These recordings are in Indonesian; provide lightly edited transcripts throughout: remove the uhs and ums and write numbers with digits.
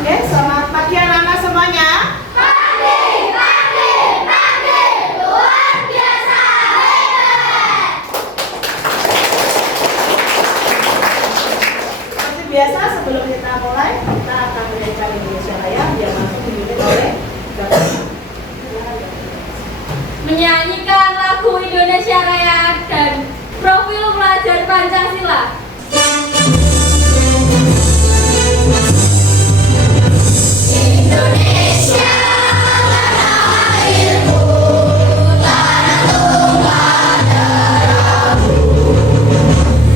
Oke, selamat pagi anak-anak semuanya. Luar biasa hebat. Seperti biasa, sebelum kita mulai, kita akan menyanyikan Indonesia Raya yang langsung dipimpin oleh Bapak. Menyanyikan lagu Indonesia Raya dan profil pelajar Pancasila. Indonesia tanah airku, tanah tumpah darahku.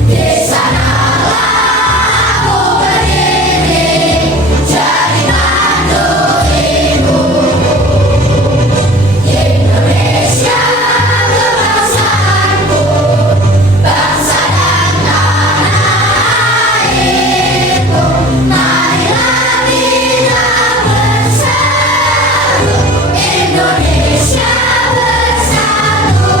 Di sanalah aku berdiri, jadi mantu ibuku. Indonesia kebangsaanku, bangsa dan tanah airku. Marilah kita bersatu, Indonesia bersatu.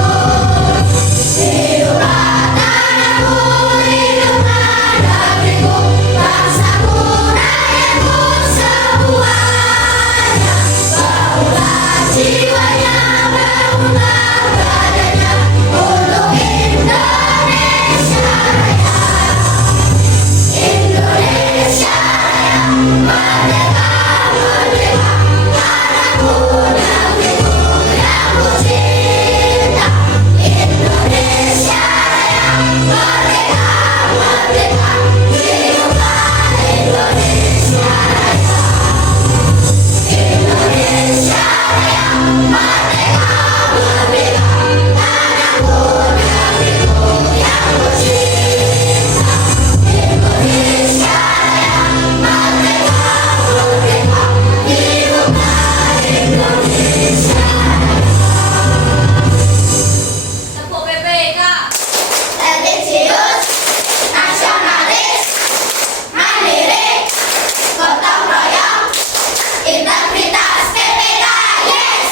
Hiduplah tanahku, hiduplah negeriku, bangsaku, rakyatku semuanya. Bahulah jiwanya, bangunlah badannya untuk Indonesia Raya. Indonesia Raya, merdeka, merdeka, tanahku, negeriku yang ku cinta. Indonesia Raya, merdeka, merdeka, hiduplah Indonesia Raya. Indonesia Raya, merdeka, merdeka, tanahku, negeriku yang ku cinta. Indonesia Raya, merdeka, merdeka, hiduplah Indonesia Raya. Tepuk PPK. Ambisius, nasionalis, mandiri, gotong royong, integritas PPK, yes!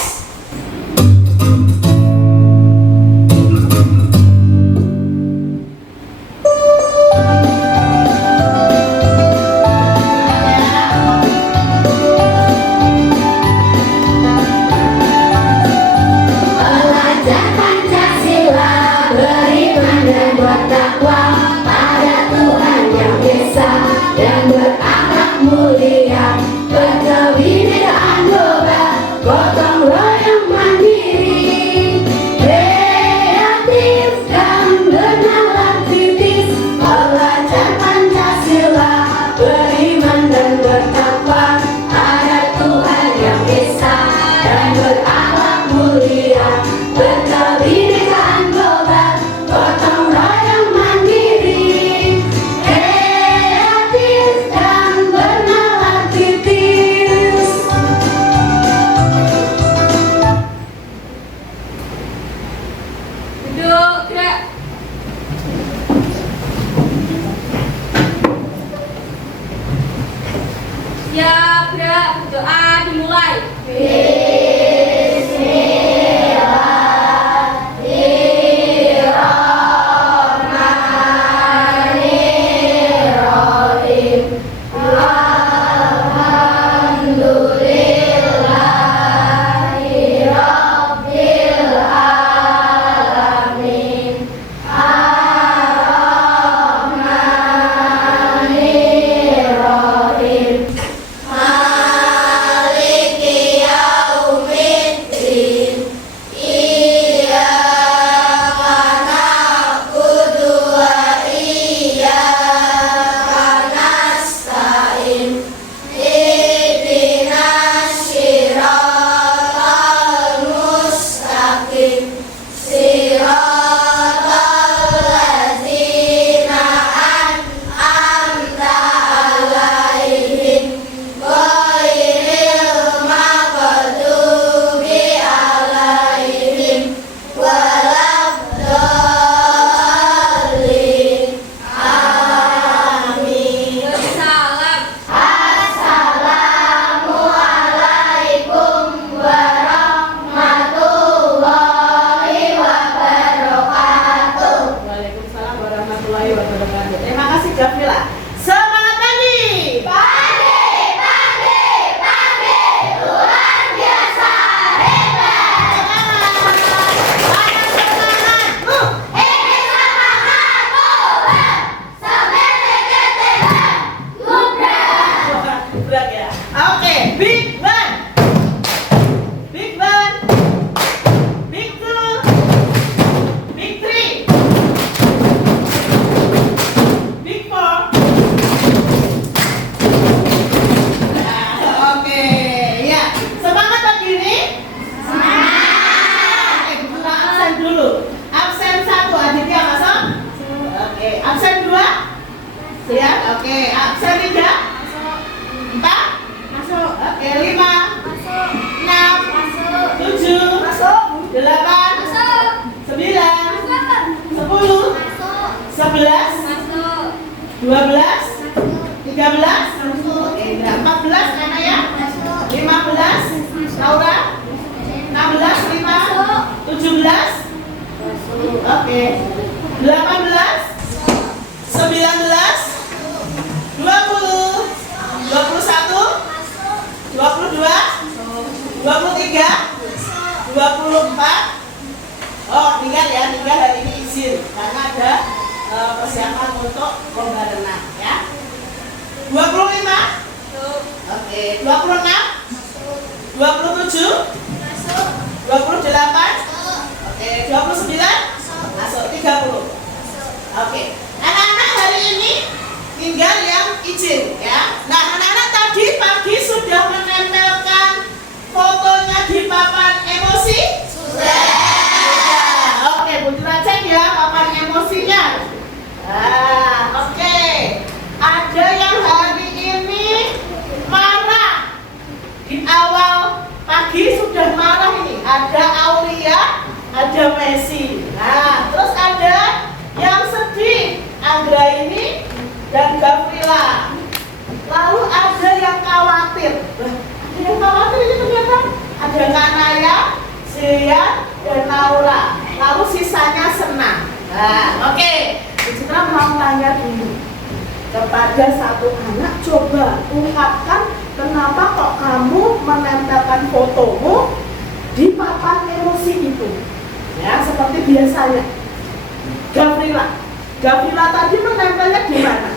Belajar Pancasila, beriman dan bertakwa pada Tuhan yang Esa dan berakhlak mulia, berkebinekaan global, gotong royong mandiri, kreatif dan bernalar kritis. Belajar Pancasila, beriman dan bertakwa pada Tuhan yang Esa dan berakhlak mulia, berkebinekaan global, gotong royong mandiri, kreatif dan bernalar kritis. Duduk, gerak. Siap, gerak, doa dimulai. Bismillahirrahmanirrahim. Alhamdulillahi Rabbil Alamin. Ar-Rahmanirrahim. Maliki Ya, oke. Absen 3. 4. Masuk. Oke, 5. Masuk. 6. Masuk. 7. Masuk. 8. Masuk. 9. Masuk. 10. Masuk. 11. Masuk. 12. 13. Masuk. Oke, 14 Nana ya. Masuk. 15. Laura. 16. 5. 17. Oke. 18. 19. 20. 21. 22. 23. 24. Oh, tinggal ya, tinggal hari ini izin karena ada persiapan untuk lomba renang ya. 25. Oke, 26. 27. 28. Oke, 29. Masuk 30. Oke. Anak-anak hari ini tinggal yang izin ya. Nah, anak-anak tadi pagi sudah menempelkan fotonya di papan emosi? Sudah. Oke, Bu Tira cek ya papan emosinya. Oke. Ada yang hari ini marah. Di awal pagi sudah marah ini. Ada Aulia, ada Messi. Nah, terus ada yang sedih, Anggra ini dan Gavrila. Lalu ada yang khawatir. Ada yang khawatir ini ternyata ada Kak Naya, Silya, dan Laura. Lalu sisanya senang. Nah, oke. Kita mau tanya dulu kepada satu anak, coba ungkapkan kenapa kok kamu menempelkan fotomu di papan emosi itu. Ya, seperti biasanya. Gavrila tadi menempelnya di mana?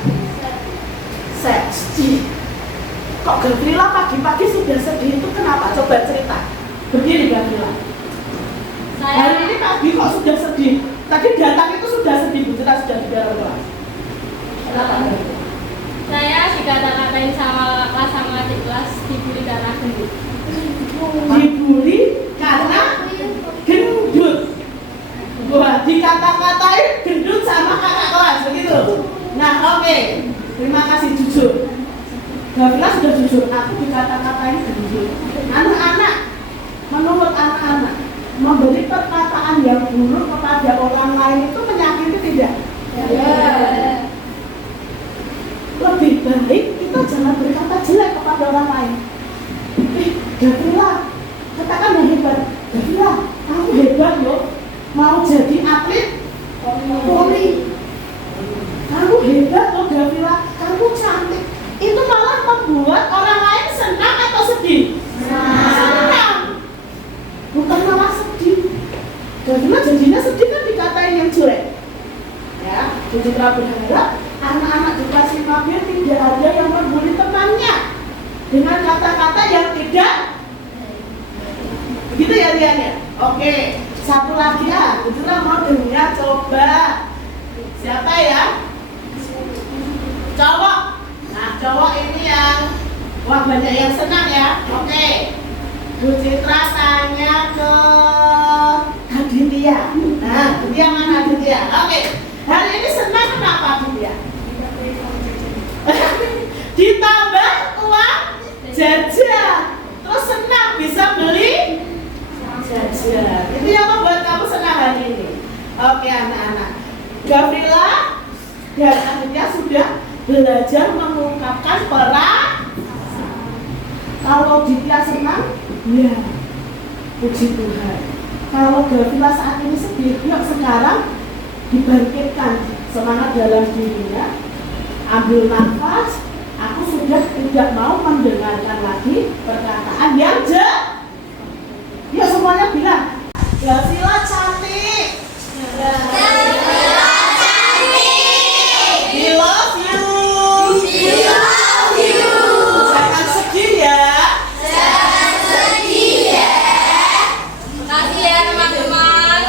Sedih. Kok Gavrila pagi-pagi sudah sedih itu kenapa? Coba cerita. Begini Gavrila. Hari ini pagi kok sudah sedih? Tadi datang itu sudah sedih, Bu Tira sudah di dalam kelas. Kenapa? Saya dikata-katain sama kelas sama adik kelas dibully karena gendut. Dibully karena gendut. Wah, dikata-katain gendut sama kakak kelas, begitu? Nah, oke. Terima kasih jujur. Gavrila sudah jujur, aku dikata-katain gendut. Anak-anak, menurut anak-anak, memberi perkataan yang buruk kepada orang lain itu menyakiti tidak? Ya. Lebih baik kita jangan berkata jelek kepada orang lain. Gavrila, katakan yang hebat. Gavrila, kamu hebat loh. Mau jadi atlet voli. Kamu hebat loh Gavrila, kamu cantik. Itu malah membuat orang lain senang atau sedih? Senang. Bukan malah sedih. Gavrila jadinya sedih kan dikatain yang jelek. Ya, jadi berharap anak-anak di kelas 5B tidak ada yang membuli temannya dengan kata-kata yang tidak. Begitu ya Lian ya? Oke. Satu lagi ya, itulah mau dengar coba. Siapa ya? Cowok. Nah, cowok ini yang wah banyak yang senang ya. Oke. Bu Citra tanya ke Aditya. Nah, Aditya mana Aditya? Oke. Hari ini senang kenapa Aditya? Ditambah uang jajan. Terus senang bisa beli jajan. Itu yang membuat kamu senang hari ini. Oke anak-anak. Gavrila dan Aditya sudah belajar mengungkapkan perasaan. Kalau Aditya senang, ya puji Tuhan. Kalau Gavrila saat ini sedih, yuk sekarang dibangkitkan semangat dalam dirinya. Ambil nafas. Aku sudah tidak mau mendengarkan lagi perkataan yang jelek. Ya semuanya bilang, Gavrila cantik. Gavrila cantik. We love you. We love you. Jangan sedih ya. Jangan sedih ya. Makasih ya teman-teman.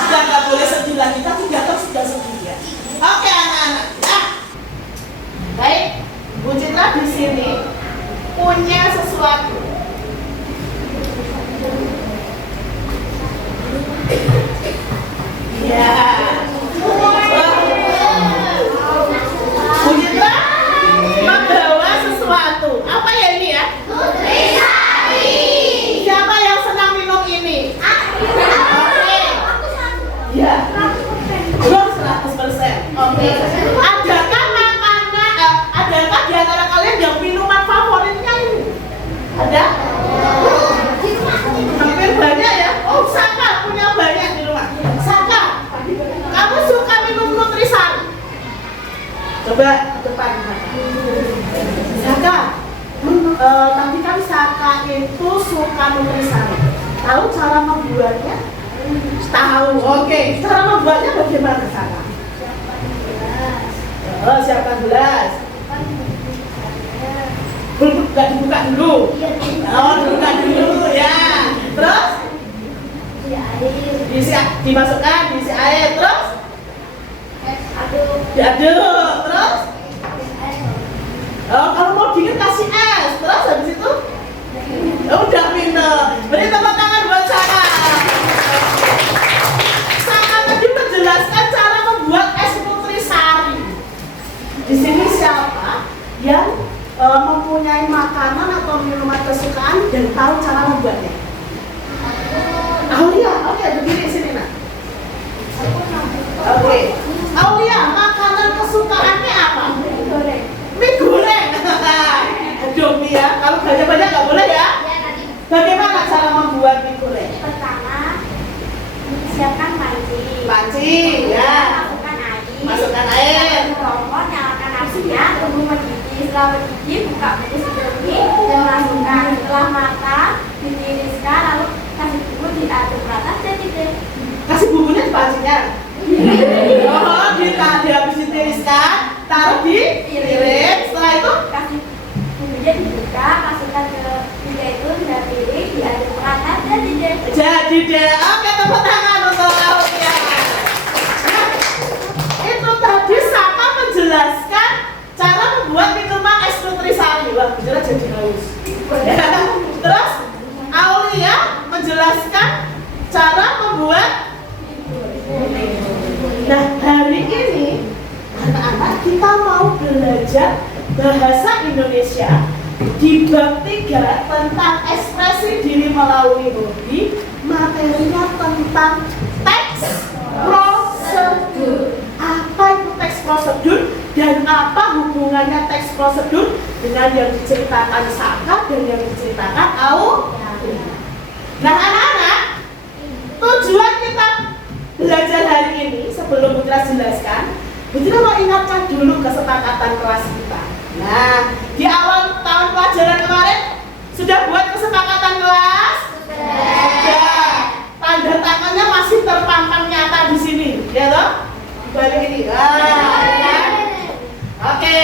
Sudah nggak boleh sedih lagi, tapi jatuh sudah sedih ya. Oke anak-anak. Baik, Bu Citra di sini punya sesuatu. Ya. Adakah makanan, adakah di antara kalian yang minuman favoritnya ini? Ada? Hampir banyak ya. Oh, Saka punya banyak di rumah. Saka, kamu suka minum Nutrisari? Coba ke depan. Saka, tadi kan Saka itu suka Nutrisari. Tahu cara membuatnya? Tahu. Oke. Cara membuatnya bagaimana, Saka? Oh, siapkan gelas. Buka dulu. Oh, dibuka dulu ya. Terus? Dimasukkan, diisi air. Terus? Diaduk. Terus? Oh, kalau mau dingin kasih es. Terus habis itu? Oh, udah minum. Beri tepuk tangan buat Saka. Saka tadi menjelaskan cara membuat es Nutrisari. Di sini siapa yang mempunyai makanan atau minuman kesukaan dan tahu cara membuatnya? Aulia, oke, berdiri sini nak. Oke, Aulia, makanan kesukaannya apa? Mie goreng. Aduh, Mie ya, kalau banyak-banyak nggak boleh ya? Bagaimana cara membuat mie goreng? Pertama, siapkan Panci, ya. Masukkan air. Kompor, nyalakan apinya, tunggu mendidih. Setelah mendidih, buka petis mie dan masukkan. Setelah matang, ditiriskan, lalu kasih bumbu diaduk rata dan didih. Kasih bumbunya di pancinya. Oh, habis ditiriskan, taruh di piring. Setelah itu Kasih bumbunya dibuka, masukkan ke zaitun dan piring, diaduk rata dan didih. jadi deh. Oke, tepuk tangan untuk Aulia. Nah, itu tadi Saka menjelaskan cara membuat minuman es Nutrisari. Wah, beneran jadi haus. Terus Aulia menjelaskan cara membuat. Nah, hari ini anak-anak kita mau belajar bahasa Indonesia di bab 3 tentang ekspresi diri melalui hobi. Materinya tentang teks prosedur. Apa itu teks prosedur dan apa hubungannya teks prosedur dengan yang diceritakan Saka dan yang diceritakan Aulia. Nah, anak-anak, tujuan kita belajar hari ini sebelum Putra jelaskan, Putra mau ingatkan dulu kesepakatan kelas kita. Nah, di awal tahun pelajaran kemarin sudah buat kesepakatan kelas? Sudah. Tanda tangannya masih terpampang nyata di sini, ya toh? Balik ini. Ya. Oke.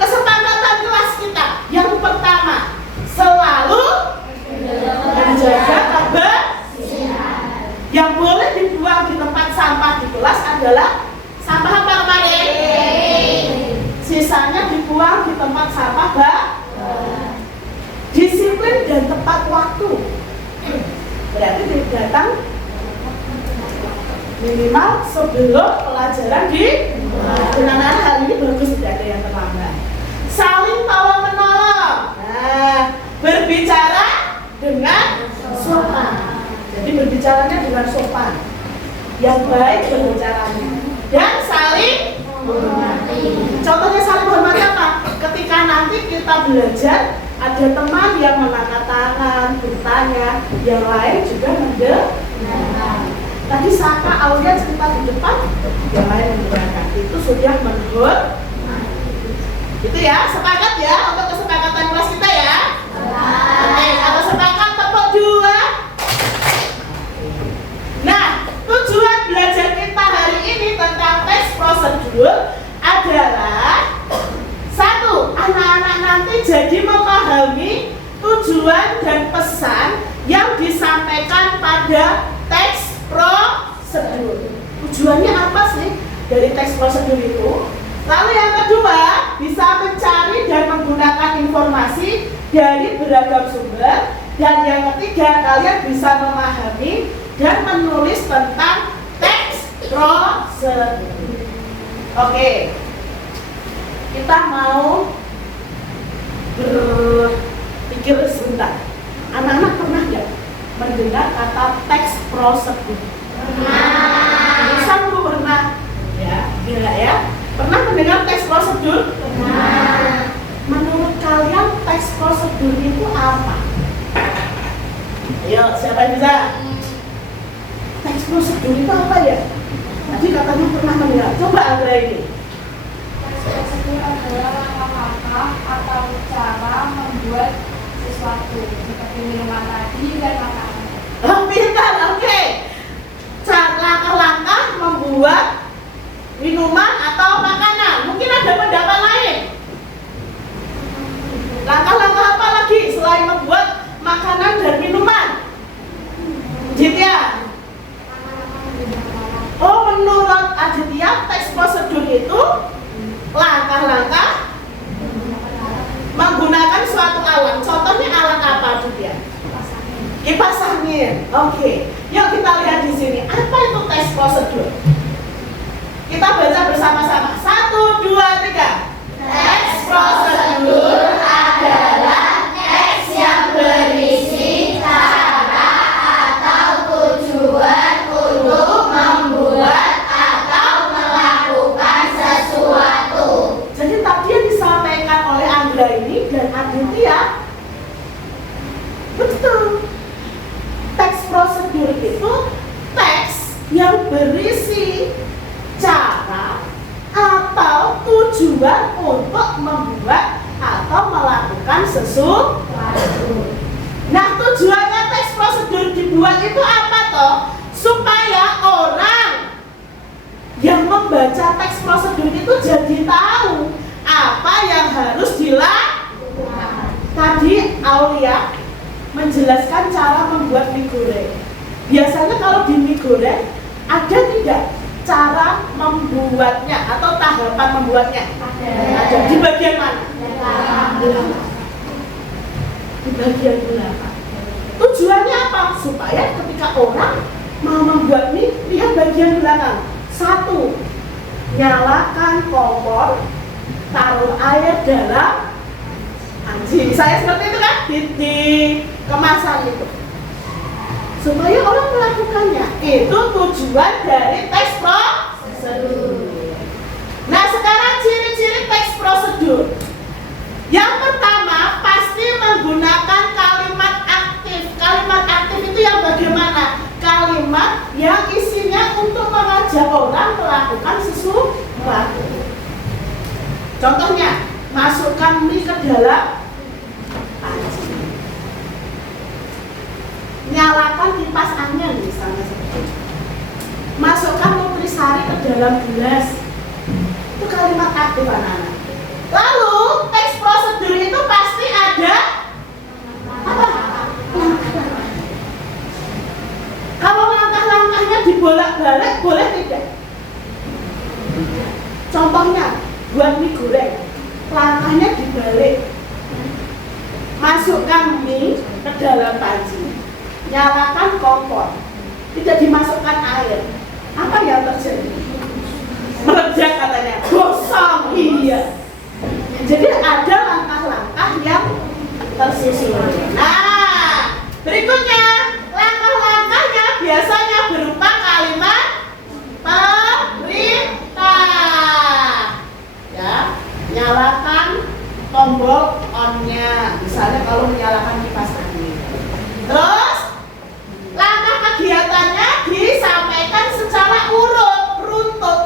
Kesepakatan kelas kita yang pertama, selalu menjaga kebersihan. Yang boleh dibuang di tempat sampah di kelas adalah sampah apa kemarin? Sisanya dibuang di tempat sampah disiplin dan tepat waktu. Berarti datang minimal sebelum pelajaran di anak-anak hari ini bagus, tidak ada yang terlambat. Saling tolong menolong. Nah, berbicara dengan sopan. Jadi berbicaranya dengan sopan, yang baik berbicaranya, dan saling menghormati. Contohnya saling menghormati apa? Ketika nanti kita belajar, ada teman yang mengangkat tangan, bertanya, yang lain juga mendengarkan. Tadi Saka Aulia cerita di depan, yang lain mendengarkan. Itu sudah menghormati. Itu ya, sepakat ya untuk kesepakatan kelas kita ya. Oke, kalau sepakat tepuk dua. Nah, tujuan belajar kita hari ini tentang teks prosedur adalah satu, anak-anak nanti jadi memahami tujuan dan pesan yang disampaikan pada teks prosedur. Tujuannya apa sih dari teks prosedur itu? Lalu yang kedua, bisa mencari dan menggunakan informasi dari beragam sumber. Dan yang ketiga, kalian bisa memahami dan menulis tentang teks prosedur. Oke, kita mau berpikir sebentar. Anak-anak pernah nggak mendengar kata teks prosedur? Bisa belum pernah? Ya, enggak ya? Ayo, siapa yang bisa? Teks prosedur itu apa ya? Tadi katanya pernah mendengar. Coba Andra ini. Prosedur adalah langkah-langkah atau cara membuat sesuatu seperti minuman tadi dan makanan. Oh, pintar, oke. Langkah-langkah membuat minuman atau makanan. Mungkin ada pendapat lain. Langkah-langkah apa lagi selain membuat makanan dan minuman? Aditya. Oh, menurut Aditya, teks prosedur itu langkah-langkah menggunakan suatu alat. Contohnya alat apa, Aditya? Kipas angin. Oke. Yuk kita lihat di sini. Apa itu teks prosedur? Kita baca bersama-sama. 1, 2, 3. Teks prosedur adalah teks yang berisi cara atau tujuan untuk membuat atau melakukan sesuatu. Jadi tadi yang disampaikan oleh Andra ini dan Aditya betul. Teks prosedur itu teks yang berisi cara atau tujuan untuk membuat atau melakukan sesuatu. Nah, tujuannya teks prosedur dibuat itu apa toh? Supaya orang yang membaca teks prosedur itu jadi tahu apa yang harus dilakukan. Tadi Aulia menjelaskan cara membuat mie goreng. Biasanya kalau di mie goreng ada tidak cara membuatnya atau tahapan membuatnya? Ada. Di bagian mana? Belakang. Di bagian belakang. Tujuannya apa? Supaya ketika orang mau membuat mie, lihat bagian belakang. 1. Nyalakan kompor, taruh air dalam panci. Saya seperti itu kan di kemasan itu. Supaya orang melakukannya. Itu tujuan dari teks prosedur. Nah, sekarang ciri-ciri teks prosedur. Yang pertama, pasti menggunakan kalimat aktif. Kalimat aktif itu yang bagaimana? Kalimat yang isinya untuk mengajak orang melakukan sesuatu. Contohnya, masukkan mie ke dalam panci. Nyalakan kipas angin misalnya seperti itu. Masukkan nutrisari ke dalam gelas. Itu kalimat aktif anak-anak. Lalu teks prosedur itu pasti ada apa? Kalau langkah-langkahnya dibolak-balik boleh tidak? Contohnya buat mie goreng, langkahnya dibalik. Masukkan mie ke dalam panci. Nyalakan kompor, tidak dimasukkan air. Apa yang terjadi? Meledak katanya, gosong. Iya. Jadi ada langkah-langkah yang tersusun. Nah, berikutnya langkah-langkahnya biasanya berupa kalimat perintah. Ya, nyalakan tombol on-nya. Misalnya kalau menyalakan kipas angin. Terus langkah kegiatannya disampaikan secara runtut.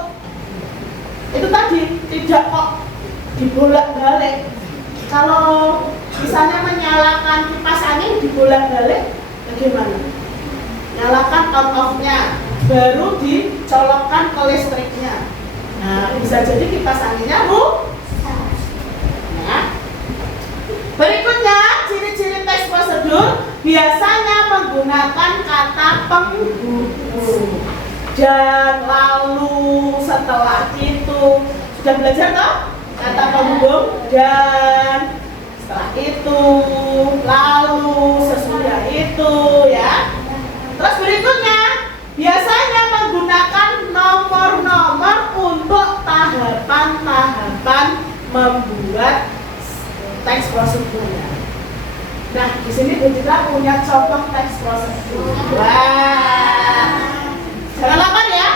Itu tadi tidak kok dibolak-balik. Kalau misalnya menyalakan kipas angin dibolak-balik, bagaimana? Nyalakan on-off-nya, baru dicolokkan ke listriknya. Nah, bisa jadi kipas anginnya rusak. Nah, berikutnya ciri-ciri teks prosedur biasanya menggunakan kata penghubung. Dan lalu setelah itu sudah belajar toh? Kata penghubung dan setelah itu, lalu sesudah itu ya. Terus berikutnya biasanya menggunakan nomor-nomor untuk tahapan-tahapan membuat teks prosedurnya. Nah, di sini Bu Citra punya contoh teks prosedur. Wah, jangan lupa ya.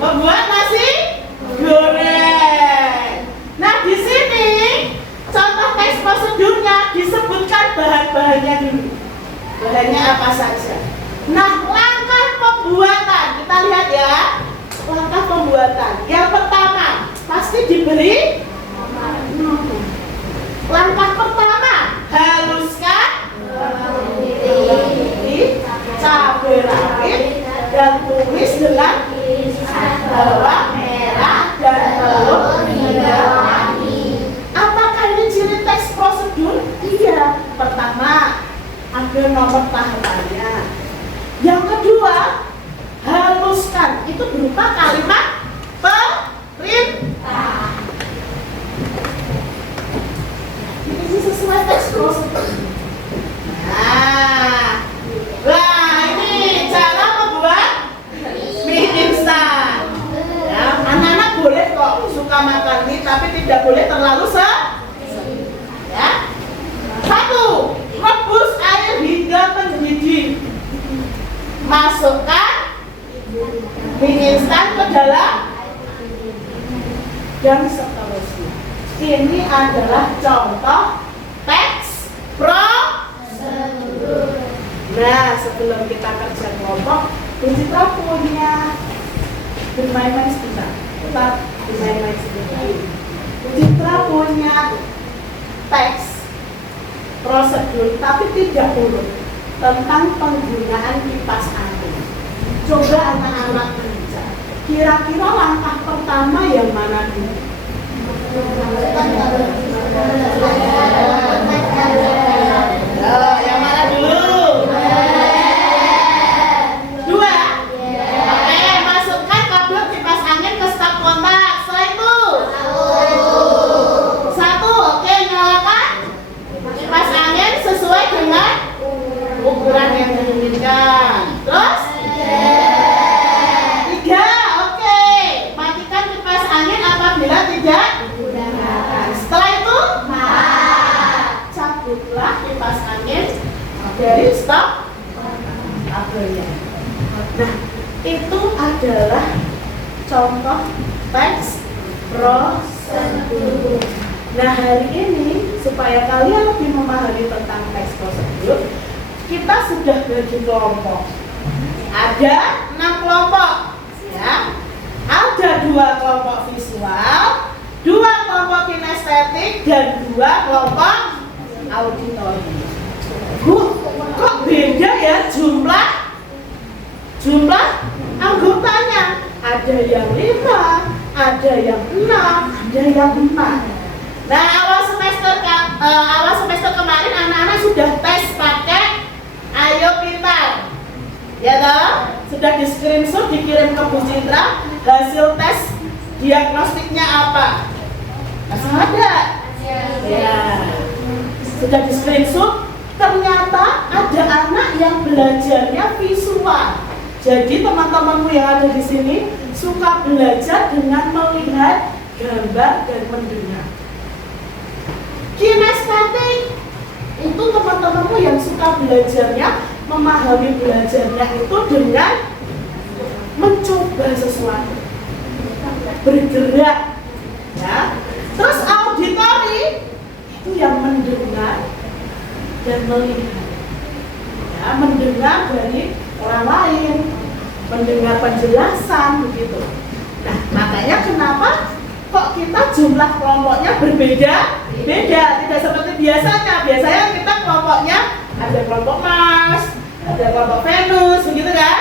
Membuat nasi goreng. Nah, di sini contoh teks prosedurnya disebutkan bahan-bahannya dulu. Bahannya apa saja. Nah, langkah pembuatan. Kita lihat ya. Langkah pembuatan. Yang pertama, pasti diberi. Langkah pertama, haluskan cabai rawit dan tumis dengan bawang merah dan telur hingga wangi. Apakah ini ciri teks prosedur? Iya. Pertama, ada nomor tahapannya. Yang kedua, haluskan. Itu berupa kalimat perintah. Ini sesuai teks prosedur. Nah, ini cara membuat mie instan. Ya, anak-anak boleh kok suka makan mie, tapi tidak boleh terlalu ya. 1. Rebus air hingga mendidih. Masukkan mie instan ke dalam dan seterusnya. Ini adalah contoh teks prosedur. Nah, sebelum kita kerja kelompok, Bu Citra punya bermain-main sebentar. Kita bermain-main sebentar. Bu Citra punya teks prosedur, tapi tidak urut tentang penggunaan kipas angin. Coba anak-anak kerja. Kira-kira langkah pertama yang mana dulu? Yang mana dulu? 2. Oke, masukkan kabel kipas angin ke stop kontak. Setelah itu 1. Oke, nyalakan kipas angin sesuai dengan ukuran yang diinginkan. Terus 3. Oke, matikan kipas angin apabila tidak digunakan. Setelah itu cabutlah kipas angin dari stop kabelnya. Nah, itu adalah contoh teks prosedur. Nah, hari ini supaya kalian lebih memahami tentang teks prosedur, kita sudah bagi kelompok. Ada 6 kelompok, ya. Ada 2 kelompok visual, 2 kelompok kinestetik, dan 2 kelompok auditori. Bu, kok beda ya jumlah anggotanya? Ada yang 5, ada yang 6, ada yang 4. Nah, awal semester kemarin anak-anak sudah tes pakai Ayo Pintar. Ya toh? Sudah di screenshot dikirim ke Bu Citra hasil tes diagnostiknya apa? Masih ada? Ya. Sudah di screenshot, ternyata ada anak yang belajarnya visual. Jadi teman-temanmu yang ada di sini suka belajar dengan melihat gambar dan mendengar. Kinestetik itu teman-temanmu yang suka belajarnya, memahami belajarnya itu dengan mencoba sesuatu, bergerak, ya. Terus auditori itu yang mendengar dan melihat, ya, mendengar dari orang lain, mendengar penjelasan begitu. Nah, makanya kenapa kok kita jumlah kelompoknya berbeda? Tidak seperti biasanya. Biasanya kita kelompoknya ada kelompok Mars, ada kelompok Venus, begitu kan?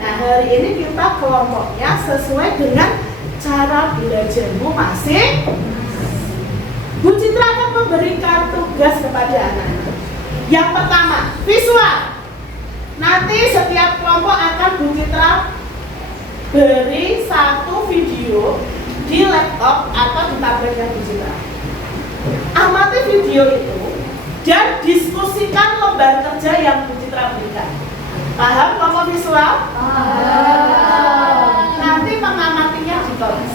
Nah, hari ini kita kelompoknya sesuai dengan cara belajarmu masing. Bu Citra akan memberikan tugas kepada anak-anak. Yang pertama, visual. Nanti setiap kelompok akan Bu Citra beri 1 video di laptop atau di tabletnya Bu Citra. Amati video itu dan diskusikan lembar kerja yang Bu Citra berikan. Paham kelompok visual? Nanti mengamatinya di kelas.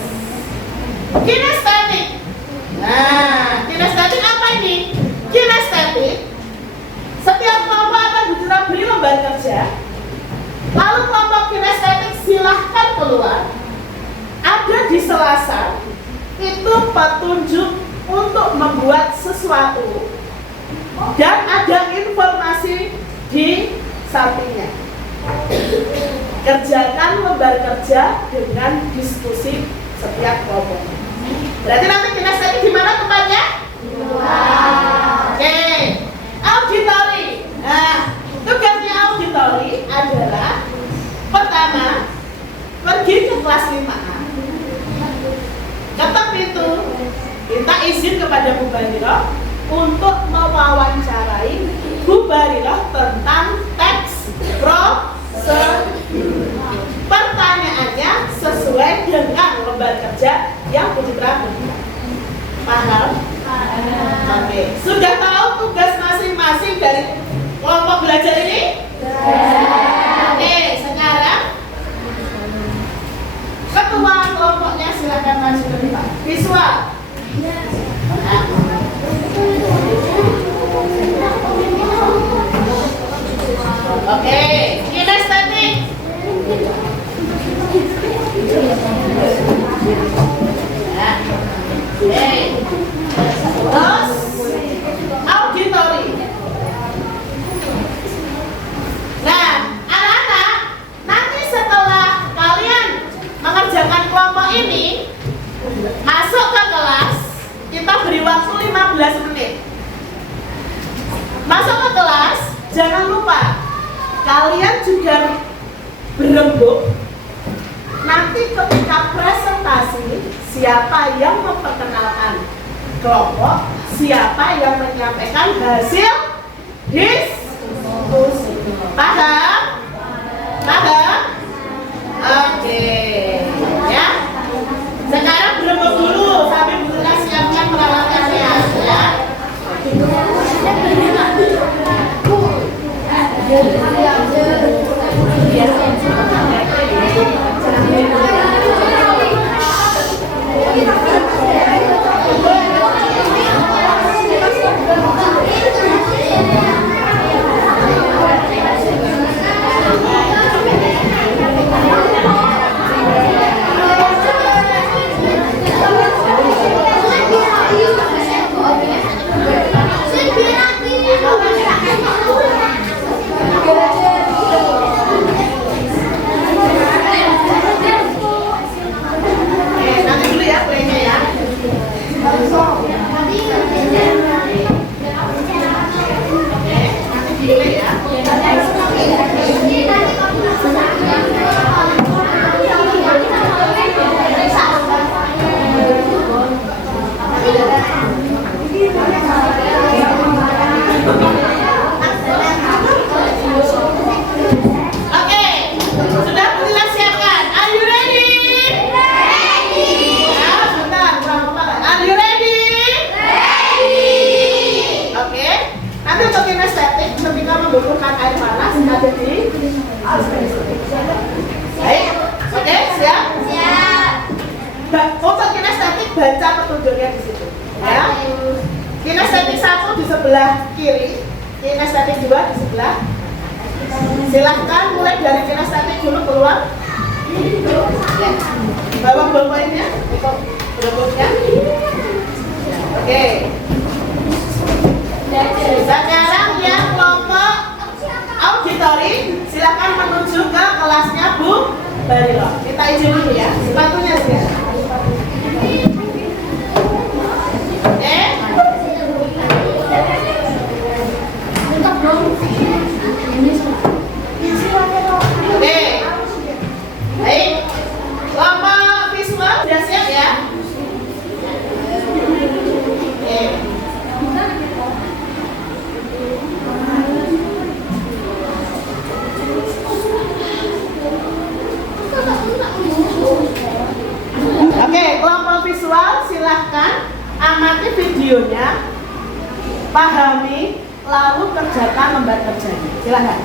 Kinestetik. Nah, kinestetik apa ini? Kinestetik, setiap kelompok akan Bu Citra beri lembar kerja. Lalu kelompok kinestetik silahkan keluar. Ada di selasar itu petunjuk untuk membuat sesuatu dan ada informasi di sampingnya. Kerjakan lembar kerja dengan diskusi setiap kelompok. Berarti nanti kinestetik di mana tempatnya? Oke. Auditori. Nah, tugasnya auditori adalah pertama, pergi ke kelas 5A. Ketok pintu, minta izin kepada Bu Bariroh untuk mewawancarai Bu Bariroh tentang teks prosedur. Pertanyaannya sesuai dengan lembar kerja yang Bu Citra beri. Paham? Oke. Sudah tahu tugas masing-masing dari kelompok belajar ini? Oke, sekarang ketua kelompoknya silakan maju ke depan. Visual. Oke, kinestetik. Terus auditori. Nah, anak-anak, nanti setelah kalian mengerjakan kelompok ini, masuk ke kelas, kita beri waktu 15 menit. Masuk ke kelas, jangan lupa kalian juga berembuk. Nanti ketika presentasi, siapa yang memperkenalkan kelompok, siapa yang menyampaikan hasil diskusi. Paham? Paham? Oke. Ya. Sekarang berembuk dulu sambil Bu Lina siapkan peralatannya, ya. Nanti dulu ya playnya ya. Nanti di-play ya. Oke, sudah mulai siapkan. Are you ready? Ready. Ya, bentar, kurang kepala. Are you ready? Ready. Oke, nanti untuk kinestetik ketika membutuhkan air panas ada di baik. Oke, siap? Siap. Untuk kinestetik baca petunjuknya di situ. Ya. Kinestetik 1 di sebelah kiri, kinestetik 2 di sebelah. Silahkan mulai dari kinestetik dulu keluar. Ya. Bawa ballpointnya, ikut berikutnya. Oke. Sekarang yang kelompok auditori, silakan menuju ke kelasnya Bu Bariroh. Kita izin dulu ya, sepatunya sih. Oke. Oke. Baik. Kelompok visual sudah siap ya? Oke. Oke, kelompok visual silahkan amati videonya, pahami, lalu kerjakan lembar kerjanya. Silahkan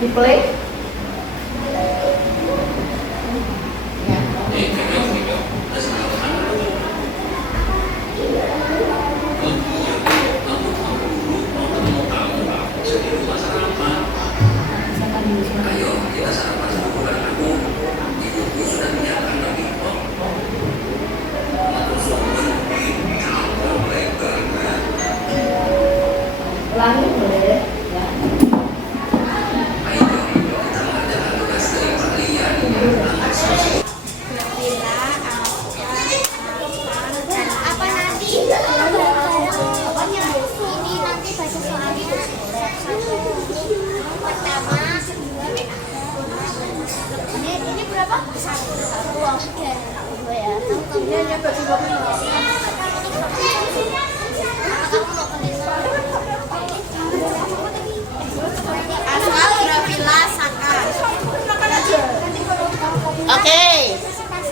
di play. Ayo kita sarapan dulu karena aku ibuku sudah menyiapkan lagi. Ulangi boleh ya. Bila dan apa nanti? Pokoknya ini nanti baca soalnya. Pertama, ini berapa? Satu. Oke. Dua ya. Kemudian yang kedua. Asal Grafila Saka. Oke.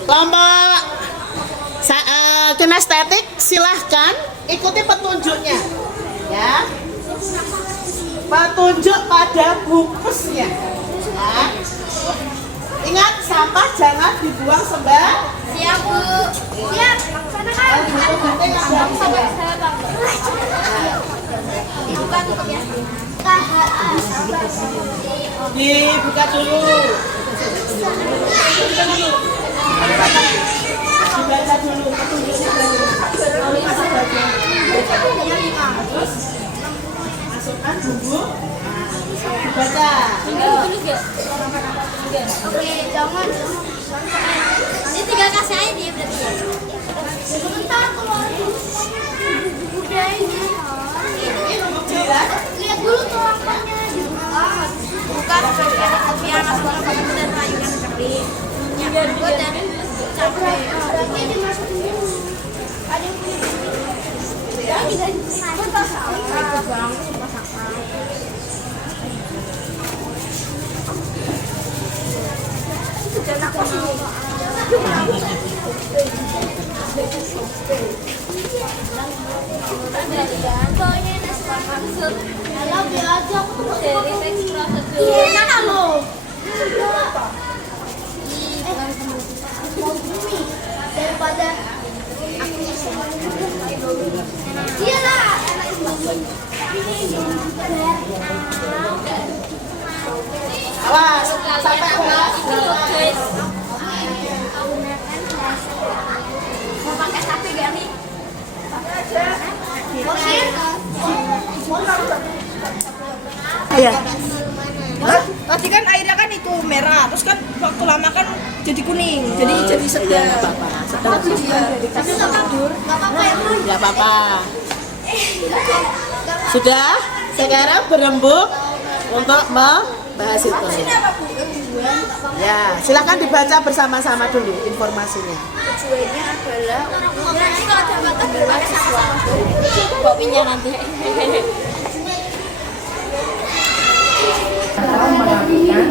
Kelompok kinestetik silahkan ikuti petunjuknya. Ya. Petunjuk pada bungkusnya. Ya. Ingat sampah jangan dibuang sembarangan. Siap, Bu. Siap. Sana kan. Dibuka tutup ya. Dibuka dulu. Dibaca dulu petunjuknya. Terus masukkan bumbu. Dibaca. Oke, jangan. Ini tinggal kasih aja dia berarti ya. Sebentar keluar. Udah ini. Jelas. Lihat dulu tuh apanya. Bukan kopian langsung dan rayuan seperti nyangkut dan capek. Ini dimasukin dulu. Ada yang punya. Ya, tidak disayang. Itu bang, sumpah sakit. Halo, biar aja aku tuh dari teks prosedur. Iya, halo. Mau bumi daripada aku iya lah. Awas, sampai awas. Mau pakai sapi gak nih? Iya. Tadi kan airnya kan itu merah, terus kan waktu lama kan jadi kuning, jadi sedang. Tapi nggak kabur, nggak apa-apa ya Bu? Enggak apa-apa. Sudah? Sekarang berembuk untuk membahas itu. Ya, silakan dibaca bersama-sama dulu informasinya. Tujuannya adalah nanti kalau ada batas berbagai sama-sama kopinya nanti. Atau melakukan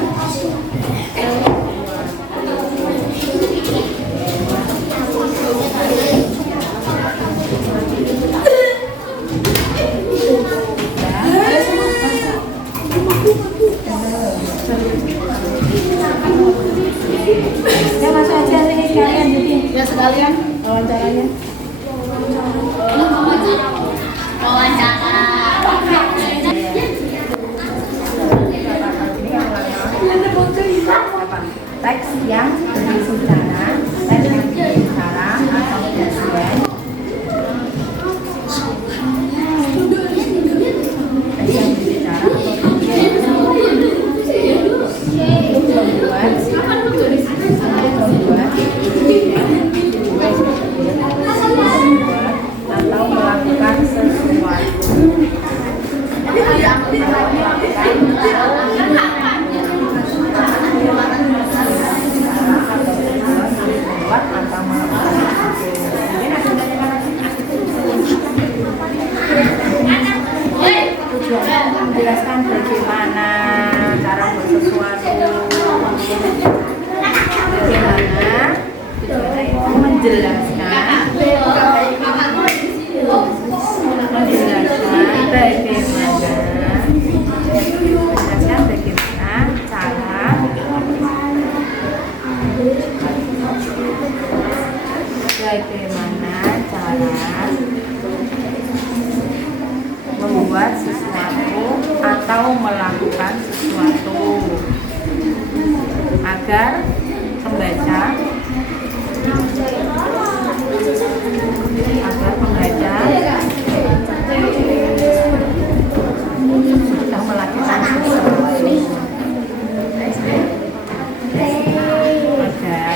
ya langsung aja nih kalian jadi ya sekalian wawancaranya. Teks yang berisi cara, teks yang berisi cara atau tujuan. Teks yang berisi cara atau atau melakukan sesuatu. Tujuannya untuk menjelaskan bagaimana cara bersesuatu, bagaimana menjelaskan bagaimana cara membuat sesuatu atau melakukan sesuatu agar pembaca sudah melakukan sesuatu agar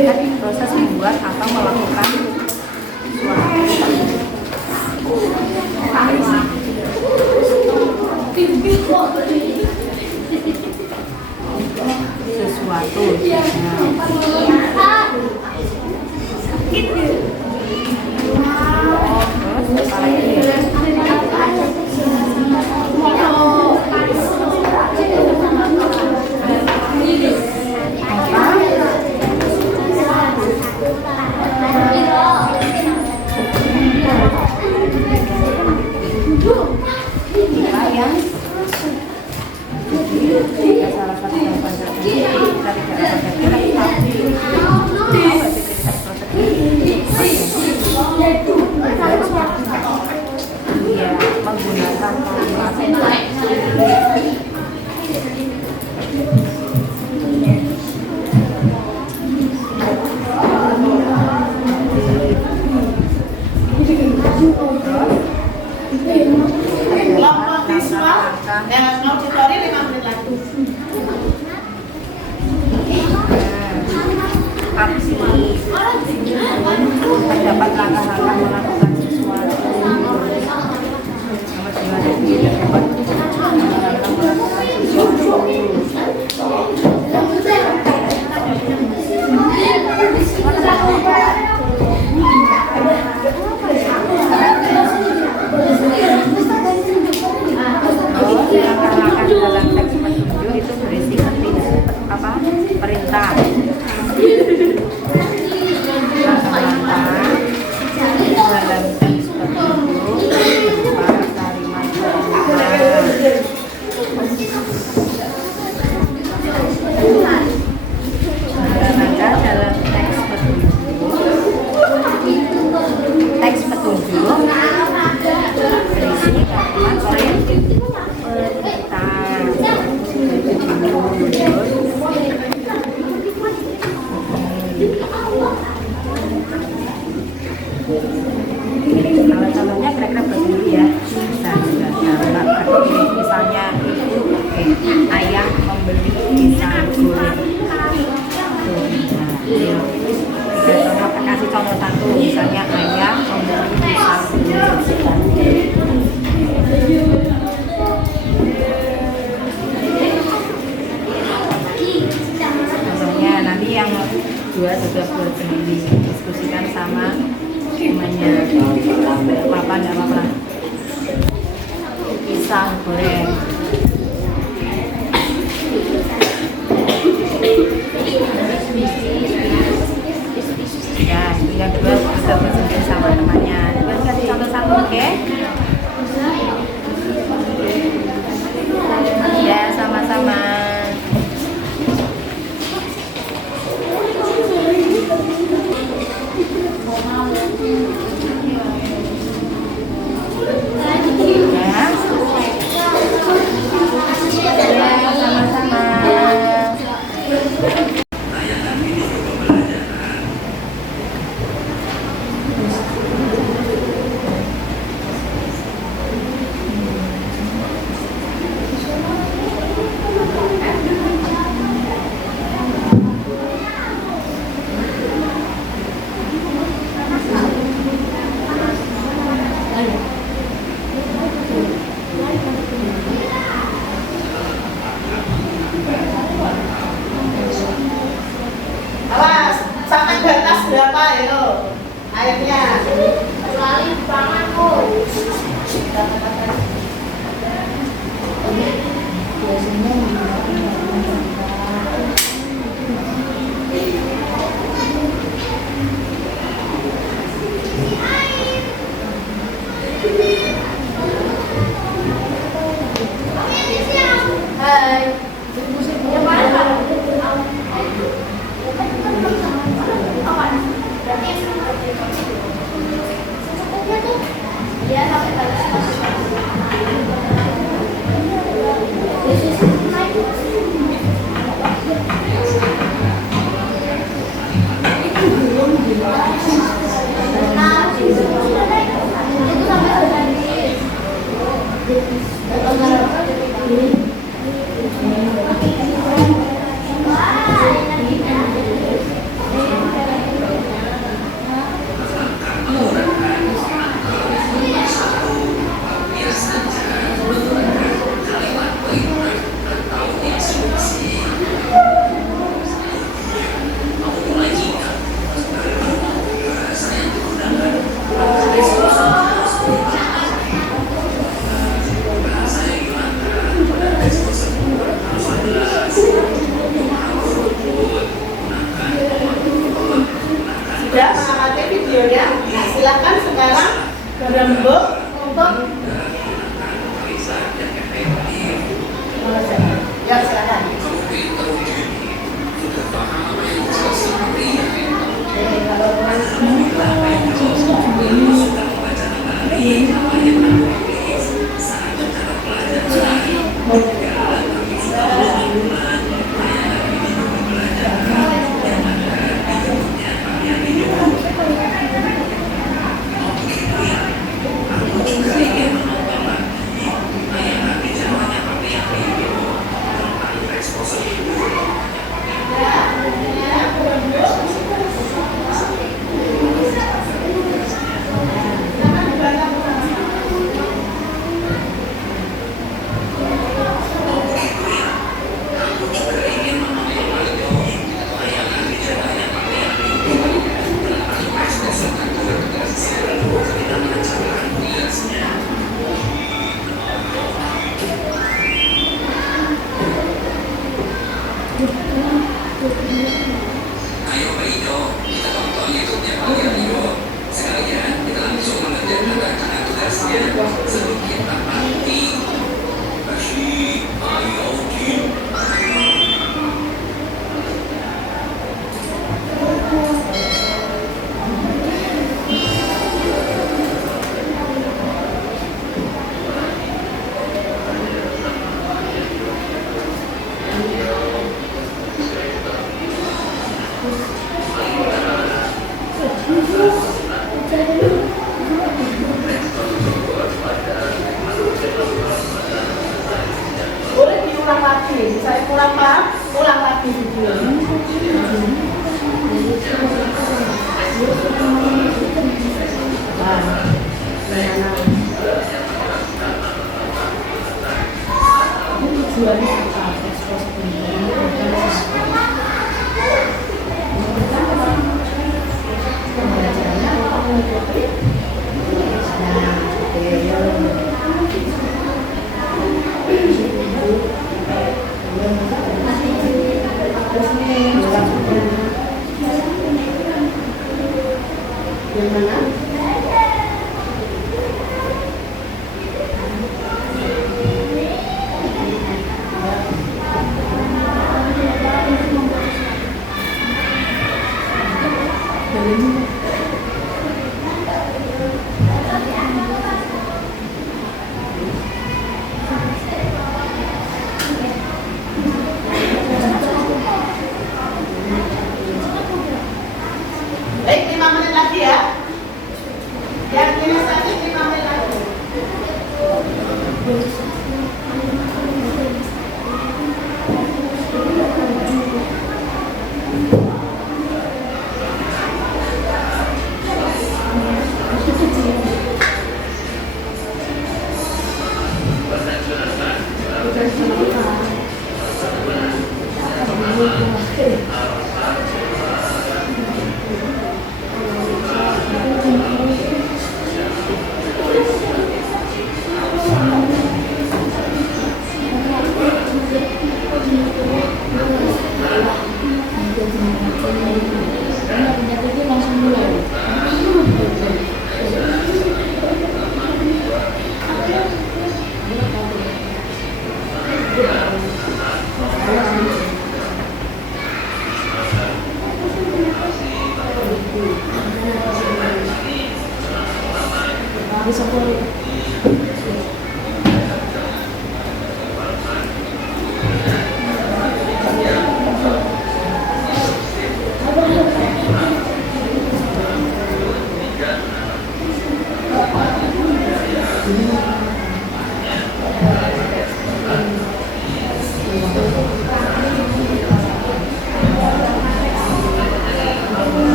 kan proses membuat atau melakukan sesuatu. Terus apa lagi? Salah satu yang kita tidak iya, menggunakan Kelompok visual yang mau tutori 5 menit lagi. aksi terdapat langkah-langkah melakukan sesuatu. Nomor 5 terdapat langkah melakukan sesuatu. Langkah-langkah dalam teks petunjuk itu berisi perintah. Langkah-langkah dalam teks petunjuk berupa kalimat perintah. Langkah-langkah dalam teks petunjuk berisi kalimat contohnya kira-kira begini ya. Misalnya ayah membeli pisang goreng. Kita kasih contoh satu, misalnya ayah membeli pisang goreng. Contohnya nanti yang dua sudah buat sendiri, diskusikan sama temannya. Apa enggak apa-apa. Pisang goreng. Ya, yang kedua sudah buat sendiri sama temannya. Kita kasih contoh satu, oke? Ya, sama-sama. Awas, sampai batas berapa ya? Airnya. Kecuali panganku. Hai. Dia sampai batas. sudah mengamati videonya. Nah, silakan sekarang berembuk untuk ya silakan. Boleh diulang lagi, saya kurang paham, ulang lagi videonya. Tujuannya apa? Ekspos pembelajarannya apa mengikuti? Nah, yang mana? Baik, 5 menit lagi ya. Yang ini saja 5 menit lagi.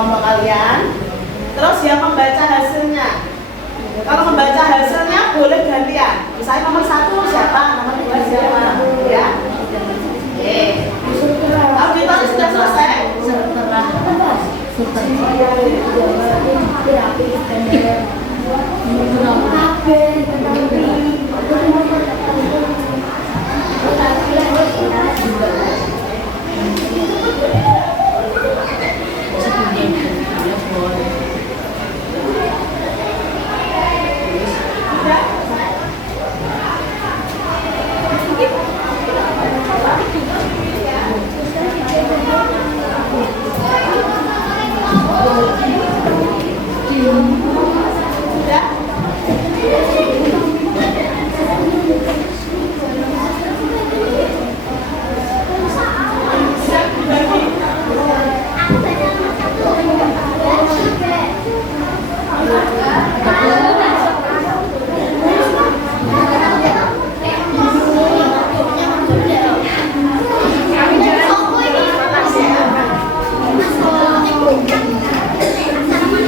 kelompok kalian. Terus yang membaca hasilnya. Kalau membaca hasilnya boleh gantian. Misalnya nomor 1 siapa, nomor 2 siapa, ya. Oke. Auditori sudah selesai.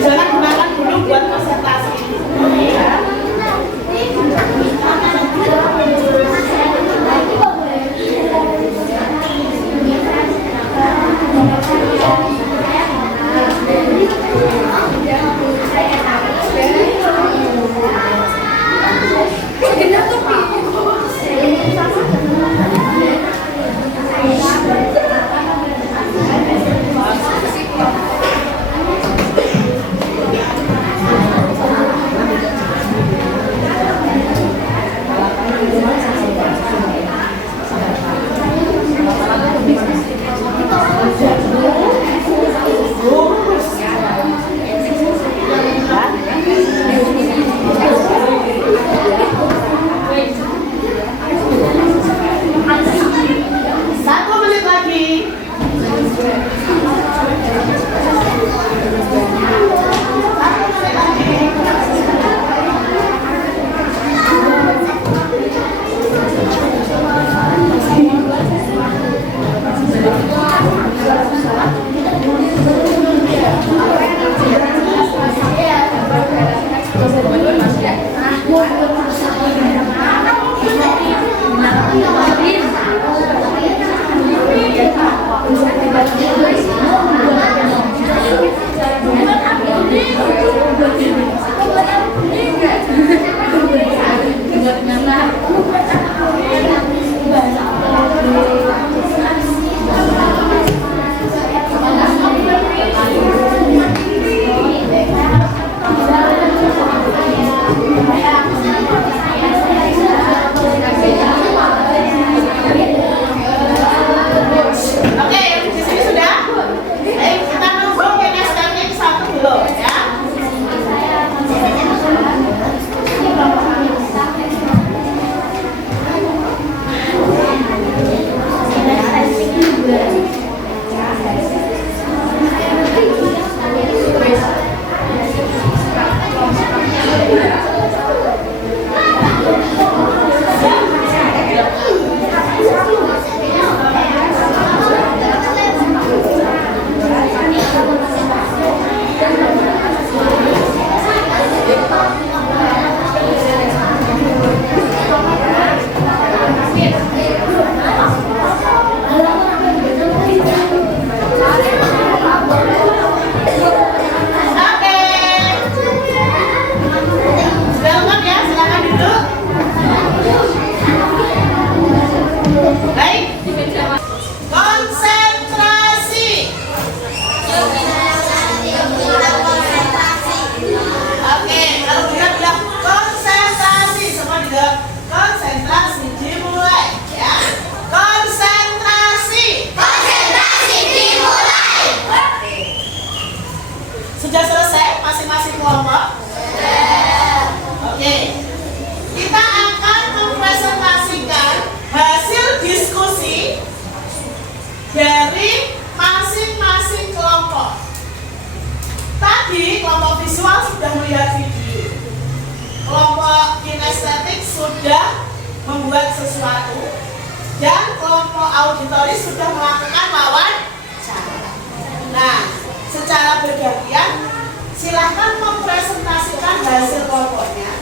Jangan gunakan dulu buat presentasi. Ya. membuat sesuatu dan kelompok auditoris sudah melakukan wawancara. Nah, secara bergantian silahkan mempresentasikan hasil kelompoknya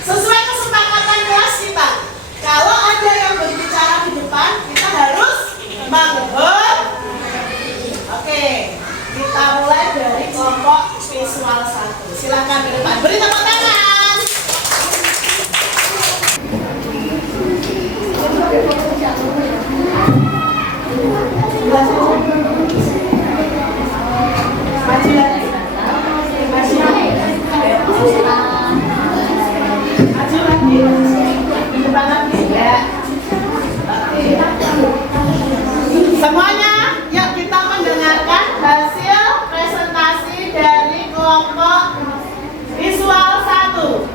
sesuai kesepakatan kelas kita. Kalau ada yang berbicara di depan, kita harus menghormati. Oke, kita mulai dari kelompok visual 1. Silakan di depan, beri tepuk tangan. Maju lagi. Maju lagi. Di depan lagi ya. Semuanya, yuk kita mendengarkan hasil presentasi dari kelompok visual 1.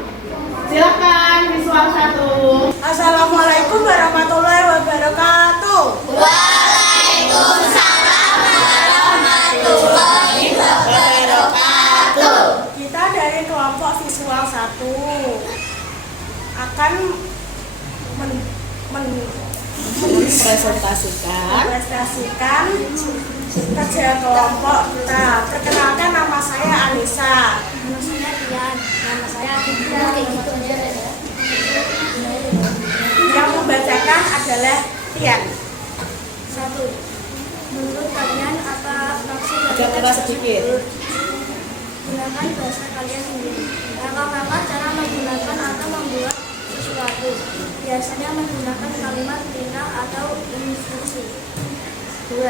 Silakan visual 1. Assalamualaikum warahmatullahi wabarakatuh. Waalaikumsalam warahmatullahi wabarakatuh. Kita dari kelompok visual 1 akan mempresentasikan kerja kelompok kita. Perkenalkan, nama saya Anissa. Nama saya Dian. Nama saya Aditya. Kayak gitu aja ya. Yang membacakan adalah Tian. 1. Menurut kalian apa maksud dari Agak keras sedikit. gunakan bahasa kalian sendiri. Langkah-langkah cara menggunakan atau membuat sesuatu. Biasanya menggunakan kalimat perintah atau instruksi. 2.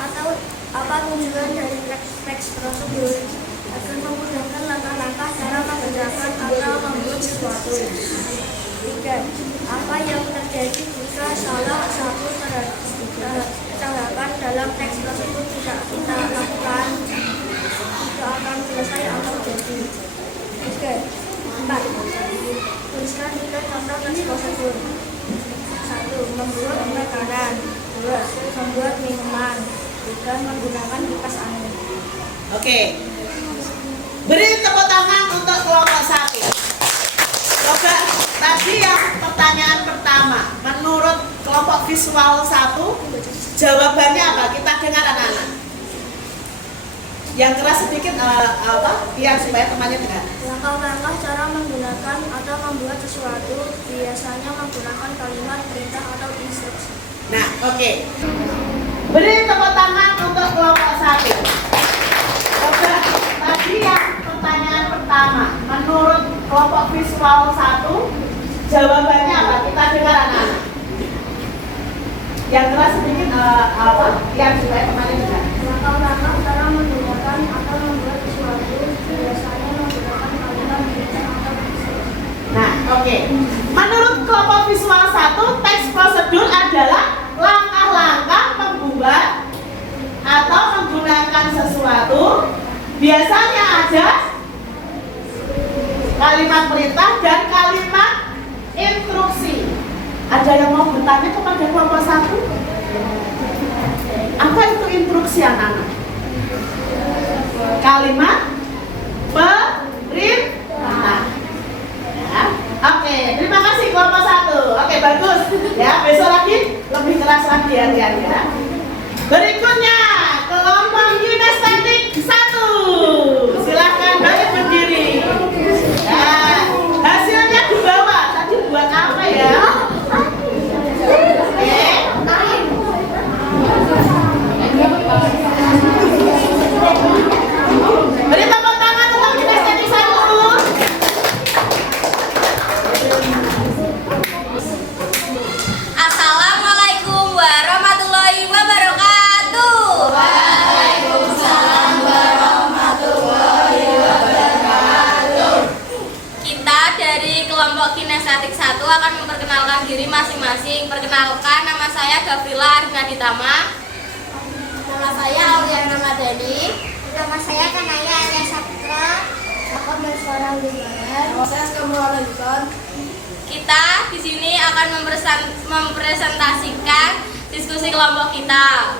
Atau apa tujuan dari teks prosedur agar memudahkan langkah-langkah cara mengerjakan atau membuat sesuatu. 3. Apa yang terjadi jika salah satu tahapan dalam teks tersebut tidak kita lakukan, tidak akan selesai atau jadi. 4. Tuliskan tiga contoh teks prosedur. 1. Membuat makanan. 2. Membuat minuman. 3. Menggunakan kipas angin. Oke. Beri tepuk tangan untuk kelompok 1. Coba tadi yang pertanyaan pertama, menurut kelompok visual 1, jawabannya apa? Kita dengar anak-anak. Yang keras sedikit biar supaya temannya dengar. Langkah-langkah cara menggunakan atau membuat sesuatu biasanya menggunakan kalimat perintah atau instruksi. Nah, oke. Beri tepuk tangan untuk kelompok 1. Coba tadi yang pertanyaan pertama, menurut kelompok visual 1, jawabannya apa? Kita dengar anak-anak. Yang keras sedikit biar supaya temannya dengar. Langkah-langkah cara menggunakan atau membuat sesuatu biasanya menggunakan kalimat perintah atau instruksi. Nah, oke. Menurut kelompok visual 1, teks prosedur adalah langkah-langkah membuat atau menggunakan sesuatu. Biasanya ada kalimat perintah dan kalimat instruksi. Ada yang mau bertanya kepada kelompok 1? Apa itu instruksi anak-anak? Kalimat perintah. Ya. Oke, terima kasih kelompok 1. Oke, bagus. Ya, besok lagi lebih keras lagi ya. Berikutnya kelompok kinestetik 1. Silahkan balik berdiri. Nah, hasilnya dibawa. Tadi buat apa ya? Oke. Beri tepuk tangan untuk kinestetik 1. Assalamualaikum warahmatullahi wabarakatuh. Waalaikumsalam warahmatullahi wabarakatuh. Kita dari kelompok kinestetik 1 akan memperkenalkan diri masing-masing. Perkenalkan, nama saya Gavrila Arnaditama. Nama saya Auliana Madani. Nama saya Kanaya Arya Saputra. Aku bersuara Libaran. Nama saya Kamula Lanjutan. Kita di sini akan mempresentasikan diskusi kelompok kita.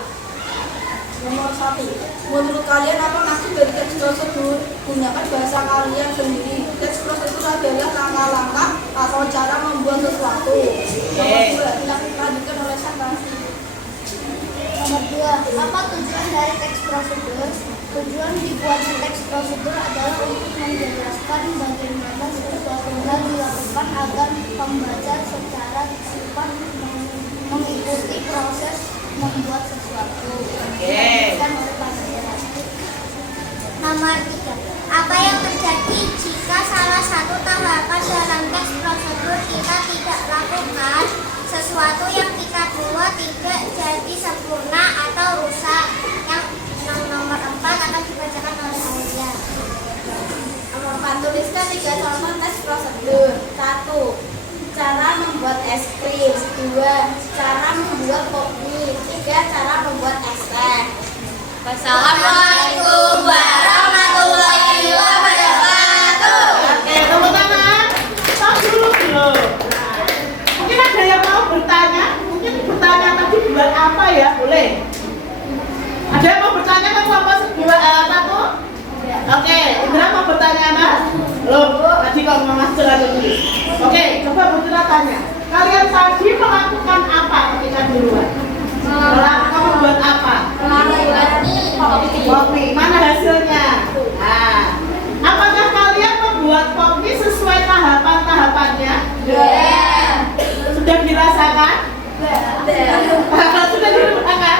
Nomor 1. Menurut kalian apa maksud dari teks prosedur? Gunakan bahasa kalian sendiri. Teks prosedur adalah langkah-langkah atau cara membuat sesuatu. Nomor 2. Dilanjutkan oleh Sakasi. Nomor 2. Apa tujuan dari teks prosedur? Tujuan dibuatnya teks prosedur adalah untuk menjelaskan bagaimana sesuatu hal dilakukan agar pembaca secara cepat mengikuti proses membuat sesuatu. Nomor 3. Apa yang terjadi jika salah satu tahapan dalam teks prosedur kita tidak lakukan? Sesuatu yang kita buat tidak jadi sempurna atau rusak. Yang nomor 4 akan dibacakan oleh Aulia. Nomor 4, tuliskan 3 contoh teks prosedur. 1. Cara membuat es krim. 2. Cara membuat kopi. 3. Cara membuat es teh. Assalamualaikum warahmatullahi wabarakatuh. Oke, tepuk tangan. Stop dulu. Mungkin ada yang mau bertanya? Mungkin bertanya tadi buat apa ya? Boleh. Ada yang mau bertanya kan kelompok 1? Oke, Indra mau bertanya Mas? Belum, tadi kok Mas Jela dulu. Oke, coba Indra tanya. Kalian tadi melakukan apa ketika di luar? Melakukan membuat apa? Kopi. Mana hasilnya? Nah, apakah kalian membuat kopi sesuai tahapan-tahapannya? Sudah dirasakan? Sudah dirasakan?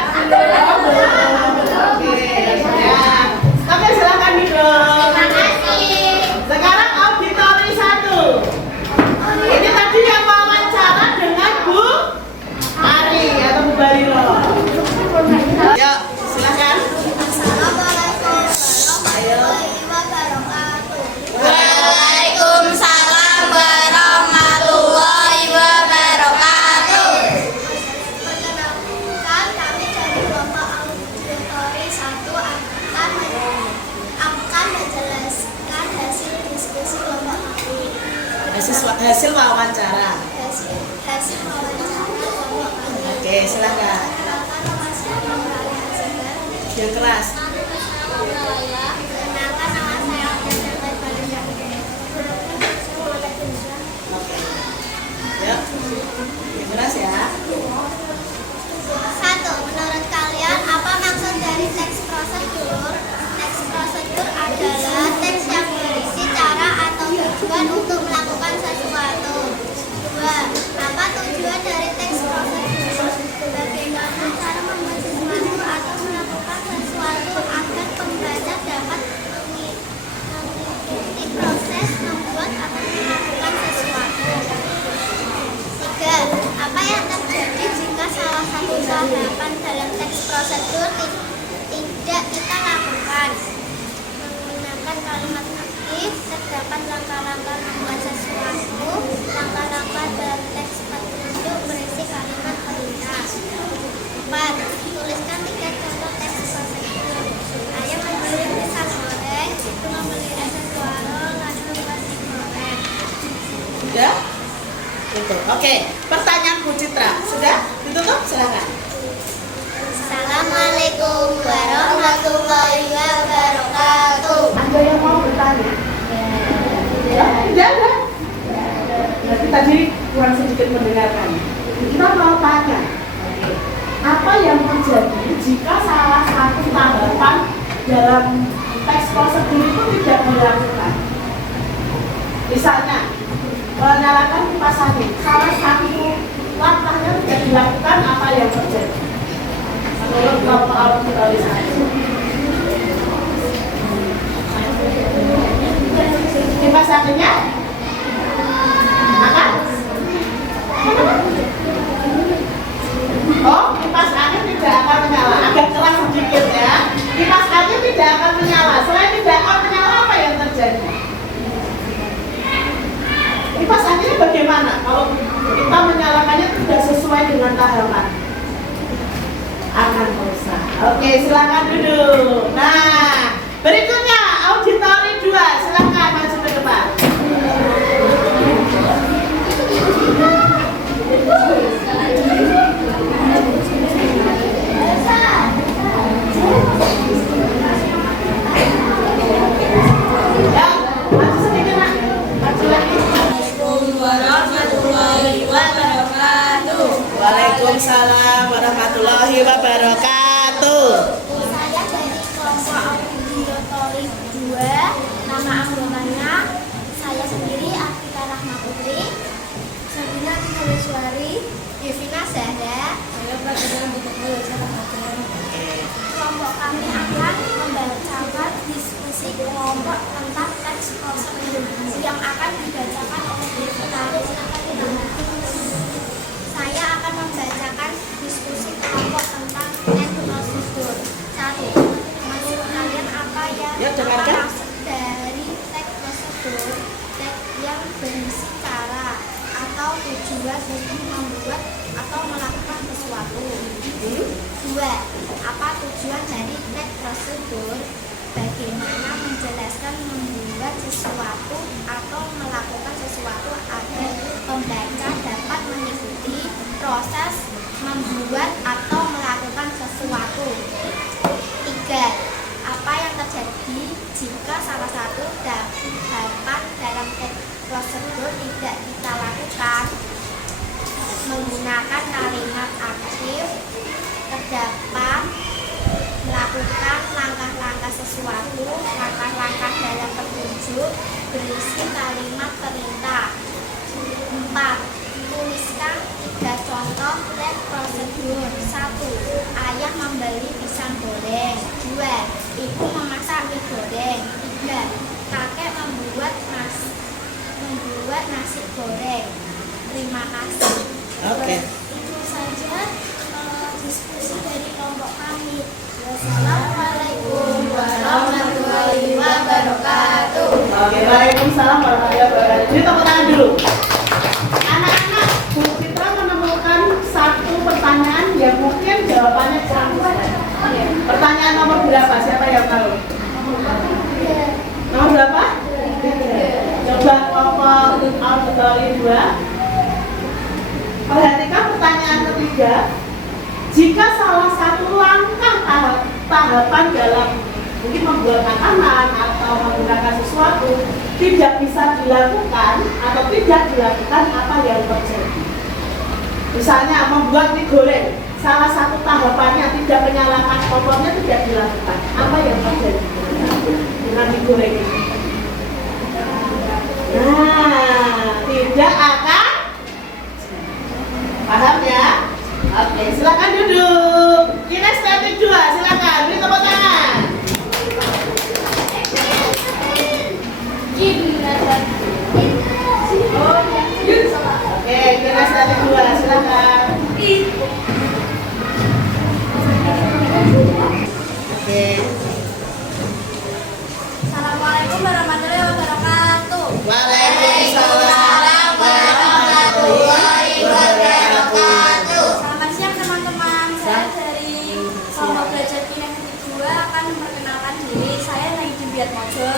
Oke, silakan duduk. Terima kasih. Sekarang auditori 1. Ini tadi yang wawancara dengan Bu Ari atau Bu Barilo. Yuk, silakan. Assalamualaikum warahmatullahi wabarakatuh. Waalaikumsalam warahmatullahi wabarakatuh. Perkenalkan, kami dari kelompok auditori 1 akan menjelaskan hasil diskusi kelompok kami. Hasil wawancara. Hasil wawancara kelompok kami. Oke, silakan. Perkenalkan, nama saya Nurani Azhar. Yang keras. Perkenalkan, nama saya Alden Balikpapan. Oke. Yuk. Yang keras ya. 1. Menurut kalian, apa maksud dari teks prosedur? Teks prosedur adalah teks yang berisi cara atau tujuan untuk melakukan sesuatu. 2. Apa tujuan dari teks prosedur? Bagaimana cara membuat sesuatu atau melakukan sesuatu agar pembaca dapat mengikuti proses membuat atau melakukan sesuatu. 3. Apa yang terjadi jika salah satu tahapan dalam teks prosedur tidak kita lakukan? Menggunakan kalimat aktif, terdapat langkah-langkah membuat sesuatu. Langkah-langkah dalam teks petunjuk berisi kalimat perintah. 4. Tuliskan 3 contoh teks prosedur. Ayah membeli pisang goreng, itu membeli es dan warung, lalu membuat mie goreng. Sudah? Itu. Oke, pertanyaan Bu Citra. Sudah? Ditutup? Silakan. Assalamualaikum warahmatullahi wabarakatuh. Ada yang mau bertanya? Ya, tidak ada. Berarti tadi kurang sedikit mendengarkan. Kita mau tanya, apa yang terjadi jika salah satu tahapan dalam teks prosedur itu tidak dilakukan? Misalnya, menyalakan kipas angin, salah satu langkahnya tidak dilakukan, apa yang terjadi? Menurut kelompok auditori 1. Kipas anginnya? Makan? Oh, kipas angin tidak akan menyala. Agak keras sedikit ya. Kipas angin tidak akan menyala. Selain tidak akan menyala, apa yang terjadi? Kipas anginnya bagaimana kalau kita menyalakannya tidak sesuai dengan tahapan? Akan rusak. Oke, silakan duduk. Nah, berikutnya auditori 2. Silakan maju ke depan. Ya, maju sedikit nak. Maju lagi. Waalaikumsalam warahmatullahi wabarakatuh. Saya dari kelompok teks yang berisi cara atau tujuan untuk membuat atau melakukan sesuatu. 2. Apa tujuan dari teks prosedur? Bagaimana menjelaskan membuat sesuatu atau melakukan sesuatu agar pembaca dapat mengikuti proses membuat atau melakukan sesuatu. 3. Apa yang terjadi jika salah satu tahapan dalam teks prosedur tidak kita lakukan? Menggunakan kalimat aktif, terdapat melakukan langkah-langkah sesuatu, langkah-langkah dalam petunjuk, berisi kalimat perintah. 4. Tuliskan 3 contoh teks prosedur. 1. Ayah membeli pisang goreng. 2. Ibu memasak mie goreng. 3. Kakek membuat nasi goreng. Terima kasih. Oke. Itu saja diskusi dari kelompok kami. Wassalamualaikum warahmatullahi wabarakatuh. Oke, waalaikumsalam warahmatullahi wabarakatuh. Jadi tepuk tangan dulu. Anak-anak, Bu Fitra menemukan satu pertanyaan yang mungkin jawabannya canggih. Pertanyaan nomor berapa? Siapa yang tahu? Nomor berapa? Coba kelompok auditori 2. Perhatikan pertanyaan ketiga. Jika salah satu langkah tahapan dalam mungkin membuat makanan atau menggunakan sesuatu tidak bisa dilakukan atau tidak dilakukan, apa yang terjadi? Misalnya membuat mie goreng, salah satu tahapannya tidak menyalakan kompornya tidak dilakukan, apa yang terjadi dengan mie goreng ini? Nah, tidak akan. Paham ya? Oke, silakan duduk. Kinestetik 2, silakan. Beri tepuk tangan. Oke, kinestetik 2, silakan. Oke. Assalamualaikum warahmatullahi wabarakatuh. Waalaikumsalam warahmatullahi wabarakatuh. Selamat siang teman-teman. Saya dari kelompok belajar kinestetik 2 akan memperkenalkan diri. Saya Naidi Biatmojo.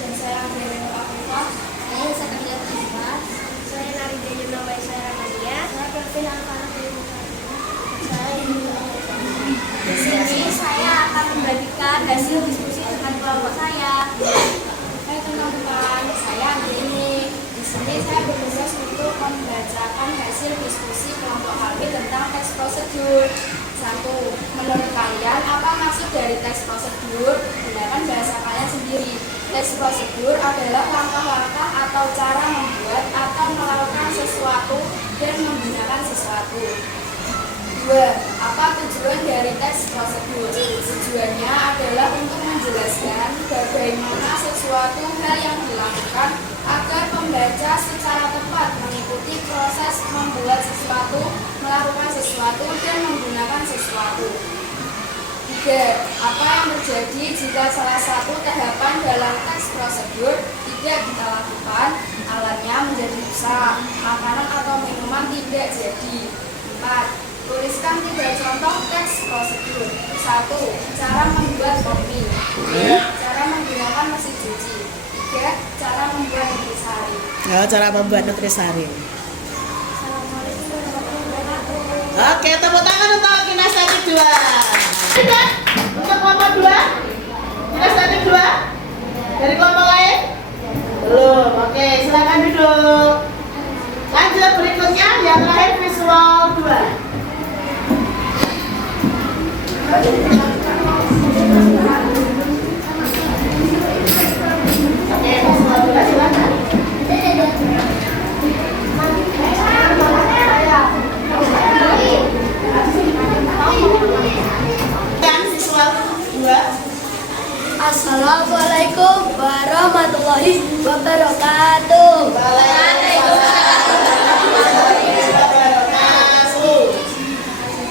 Dan saya Andrea Afifah. Saya Satria Afifah. Saya Narida Yunawai Saramania. Saya Pervin Alfana Saya Di sini saya akan membagikan hasil diskusi dengan kelompok saya. Hai teman-teman, saya Andini. Di sini saya bertugas untuk membacakan hasil diskusi kelompok kami tentang teks prosedur. 1. Menurut kalian, apa maksud dari teks prosedur? Gunakan bahasa kalian sendiri. Teks prosedur adalah langkah-langkah atau cara membuat atau melakukan sesuatu dan menggunakan sesuatu. 2. Apa tujuan dari teks prosedur? Tujuannya adalah untuk menjelaskan bagaimana sesuatu hal yang dilakukan agar pembaca secara tepat mengikuti proses membuat sesuatu, melakukan sesuatu, dan menggunakan sesuatu. 3. Apa yang terjadi jika salah satu tahapan dalam teks prosedur tidak kita lakukan? Alatnya menjadi rusak, makanan atau minuman tidak jadi. 4. Tuliskan 3 contoh teks prosedur. 1. Cara membuat kopi. 2. Cara menggunakan mesin cuci. 3. Cara membuat nutrisari. Cara membuat nutrisari. Assalamualaikum warahmatullahi wabarakatuh. Oke, tepuk tangan untuk kinestetik 2. Sudah? Untuk kelompok 2? Kinestetik 2? Dari kelompok lain? Belum. Oke, silakan duduk. Lanjut berikutnya yang terakhir visual 2. Oke, visual 2 silakan. Yang visual 2. Assalamualaikum warahmatullahi wabarakatuh.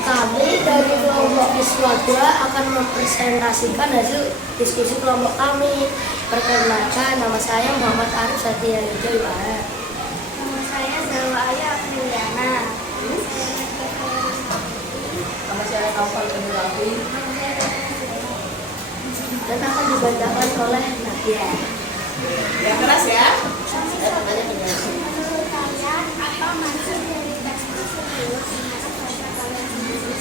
Kami dari kelompok siswa 2 akan mempresentasikan hasil diskusi kelompok kami. Perkenalkan, nama saya Muhammad Arif Satya Wijaya. Nama saya Zalwa Aya Apriliana. Nama saya Kaufal Penurabi. Dan akan dibacakan oleh Nadia. Yang keras ya. Menurut kalian, apa maksud dari teks tersebut? Gimana bahasa kalian sendiri?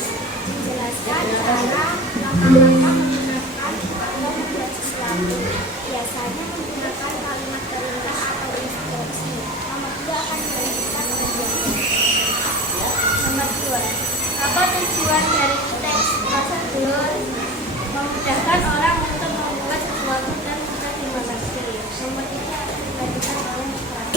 Menjelaskan cara langkah-langkah menggunakan atau membuat sesuatu. Biasanya menggunakan kalimat perintah atau instruksi. Nomor 2 akan dilanjutkan oleh Nomor 2. Apa tujuan dari teks prosedur? Memudahkan orang untuk membuat sesuatu dan mudah dimengerti. Nomor 3 akan dilanjutkan oleh Nusrat.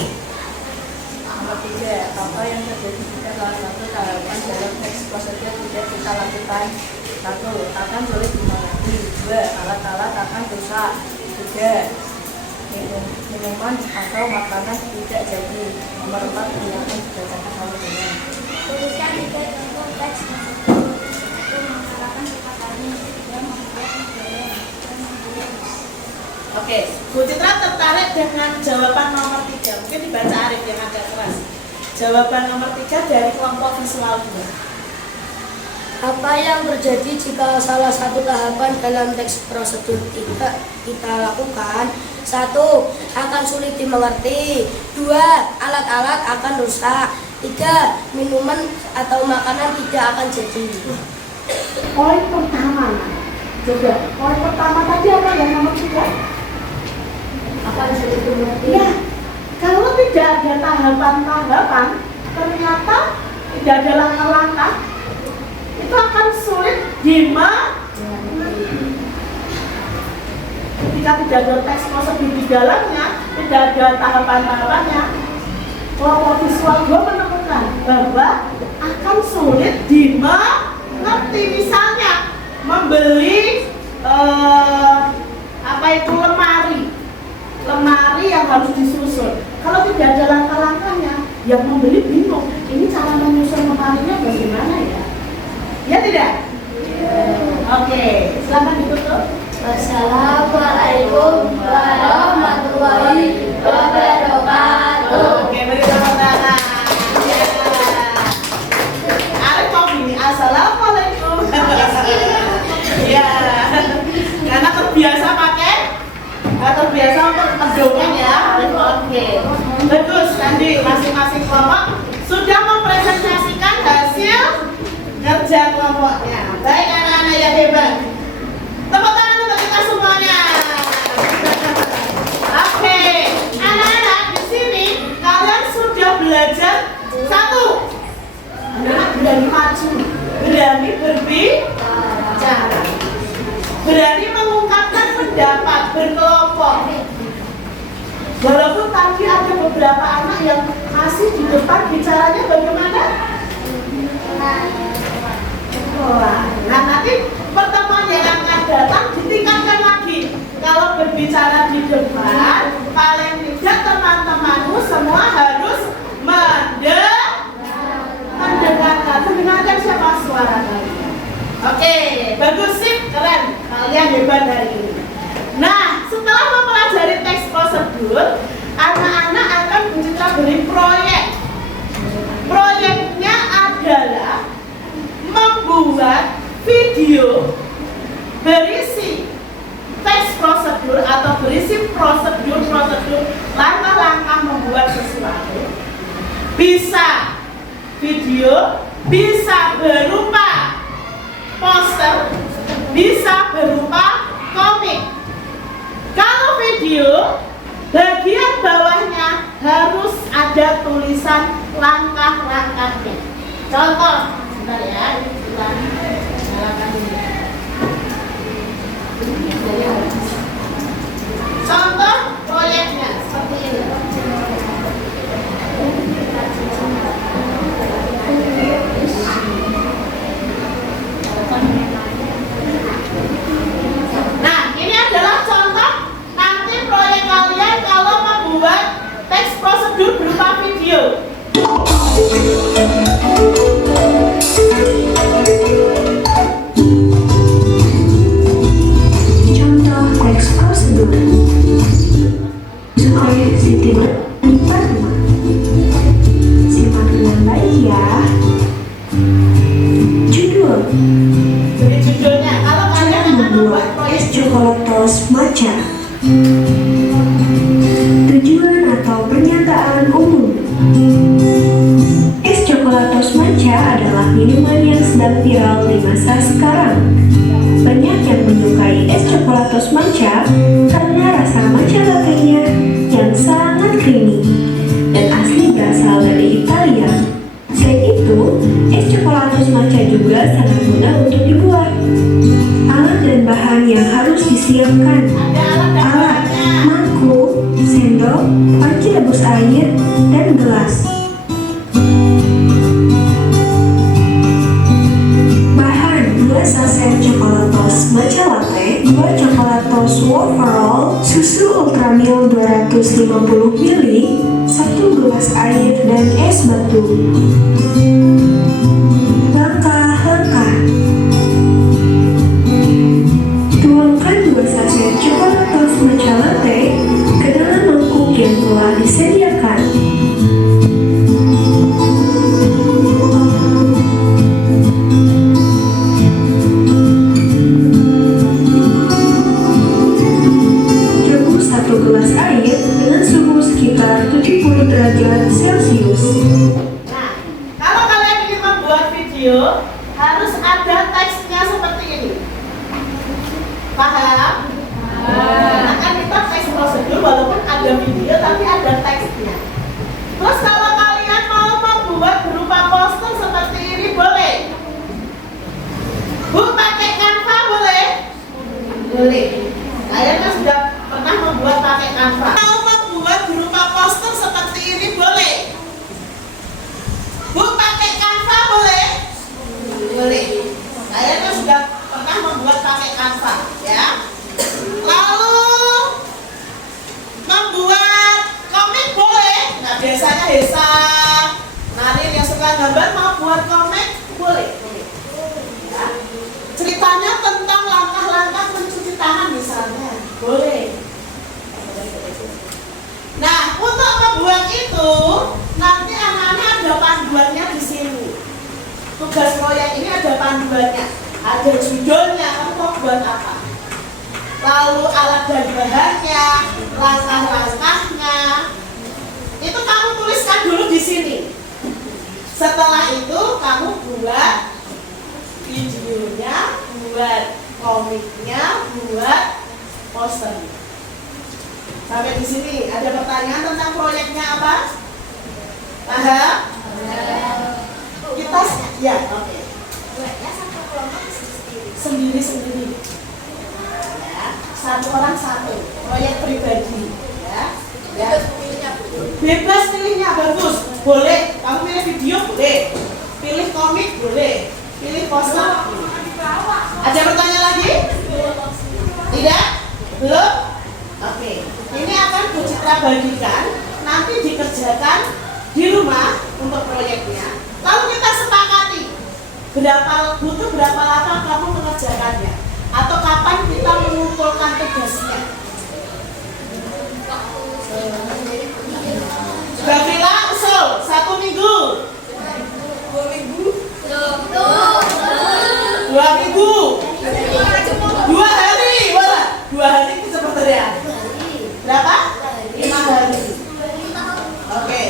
Nomor 3, apa yang terjadi jika salah satu tahapan dalam teks prosedur tidak kita lakukan? 1. Akan sulit dimengerti. 2. Alat-alat akan rusak. 3. Minuman atau makanan tidak jadi. Nomor 4, silakan dibacakan oleh dengan. Tuliskan 3 contoh teks prosedur. 1. Mengharapkan kata-katanya. 3. Membuat negara. Dan membuat. Oke, Bu Citra tertarik dengan jawaban nomor 3. Mungkin dibaca Arif yang agak keras. Jawaban nomor 3 dari kelompok visual 2. Apa yang terjadi jika salah satu tahapan dalam teks prosedur tidak kita lakukan? 1. Akan sulit dimengerti. 2. Alat-alat akan rusak. 3. Minuman atau makanan tidak akan jadi. Poin pertama. Coba, poin pertama tadi apa yang nomor 3? Akan sulit dimengerti. Ya, kalau tidak ada tahapan-tahapan, ternyata tidak ada langkah-langkah, itu akan sulit Jika tidak ada teks prosedur di dalamnya, tidak ada tahapan-tahapannya, kelompok visual 2 menemukan bahwa akan sulit dimengerti. Misalnya membeli lemari yang harus disusun. Kalau tidak ada langkah-langkahnya, yang membeli bingung. Ini cara menyusun lemarinya bagaimana ya? Ya tidak? Oke, silakan ditutup. Wassalamualaikum warahmatullahi wabarakatuh. Oke, beri tepuk tangan. Ya. Arif mau gini, assalamualaikum. Ya, karena terbiasa pakai, terbiasa untuk mendongeng ya. Oke, bagus. Tadi masing-masing kelompok sudah mempresentasikan hasil kerja kelompoknya. Baik anak-anak yang hebat. Tepuk tangan untuk kita semuanya. Oke, anak-anak di sini kalian sudah belajar 1. Anak berani maju, berani berbicara, berani mengungkapkan pendapat berkelompok. Walaupun tadi ada beberapa anak yang masih di depan bicaranya bagaimana? Nah, nanti pertemuan yang akan datang ditingkatkan lagi. Kalau berbicara di depan, paling tidak teman-temanmu semua harus mendengarkan siapa suara kalian. Oke, bagus sih, keren. Kalian hebat hari ini. Nah, setelah mempelajari teks prosedur, anak-anak akan Bu Citra beri proyek. Proyeknya adalah membuat video berisi teks prosedur atau berisi prosedur langkah-langkah membuat sesuatu. Bisa video, bisa berupa poster, bisa berupa komik. Kalau video, bagian bawahnya harus ada tulisan langkah-langkahnya. Contoh, sebentar ya, kita nyalakan dulu. Contoh proyeknya seperti ini. Nah, ini adalah contoh nanti proyek kalian kalau membuat teks prosedur berupa video. sedang viral di masa sekarang. Banyak yang menyukai es coklatos matcha karena rasa matcha latte-nya yang sangat creamy dan asli berasal dari Italia. Selain itu, es coklatos matcha juga sangat mudah untuk dibuat. Alat dan bahan yang harus disiapkan: alat, mangkuk, sendok, panci rebus air, dan gelas. Bahan: 2 saset coklatos matcha latte, 2 coklatos waffle, susu ultramilk 250 ml, 1 gelas air, dan es batu. Langkah-langkah: tuangkan 2 saset coklatos matcha latte ke dalam mangkuk yang telah disediakan. Rebus 1 gelas air dengan suhu sekitar 70 derajat Celcius. Nah, kalau kalian ingin membuat video, harus ada teksnya seperti ini. Paham? Nah, kan kita teks prosedur walaupun ada video tapi ada teksnya. Terus kalau kalian mau membuat berupa poster seperti ini boleh. Bu, pakai Canva boleh? Boleh. Kalian kan sudah pernah membuat pakai Canva. Mau membuat berupa poster seperti ini boleh. Bu, pakai Canva boleh? Boleh. Kalian kan sudah pernah membuat pakai Canva, ya. Lalu membuat komik boleh. Nah, biasanya Hesa, Narin yang suka gambar mau buat komik boleh. Ya. Ceritanya tentang langkah-langkah mencuci tangan misalnya, boleh. Nah, untuk membuat itu nanti anak-anak ada panduannya di sini. Tugas proyek ini ada panduannya, ada judulnya, kamu mau buat apa? Lalu alat dan bahannya, langkah-langkahnya, itu kamu tuliskan dulu di sini. Setelah itu kamu buat videonya, buat komiknya, buat posternya. Sampai di sini ada pertanyaan tentang proyeknya apa? Paham? Kita ya, oke. Sendiri-sendiri. Ya, satu orang satu. Proyek pribadi. Ya. Ya. Bebas pilihnya, bagus. Boleh. Kamu pilih video boleh. Pilih komik boleh. Pilih poster. Ada pertanyaan lagi? Tidak? Belum? Oke. Ini akan Bu Citra bagikan. Nanti dikerjakan di rumah untuk proyeknya. Lalu kita sepakati butuh berapa lama kamu mengerjakannya, atau kapan kita mengumpulkan tugasnya. Gabriela usul 1 minggu, 2 minggu, 2 minggu, 2 hari, wala 2 hari itu seperti ya. Berapa? 5 hari. Oke.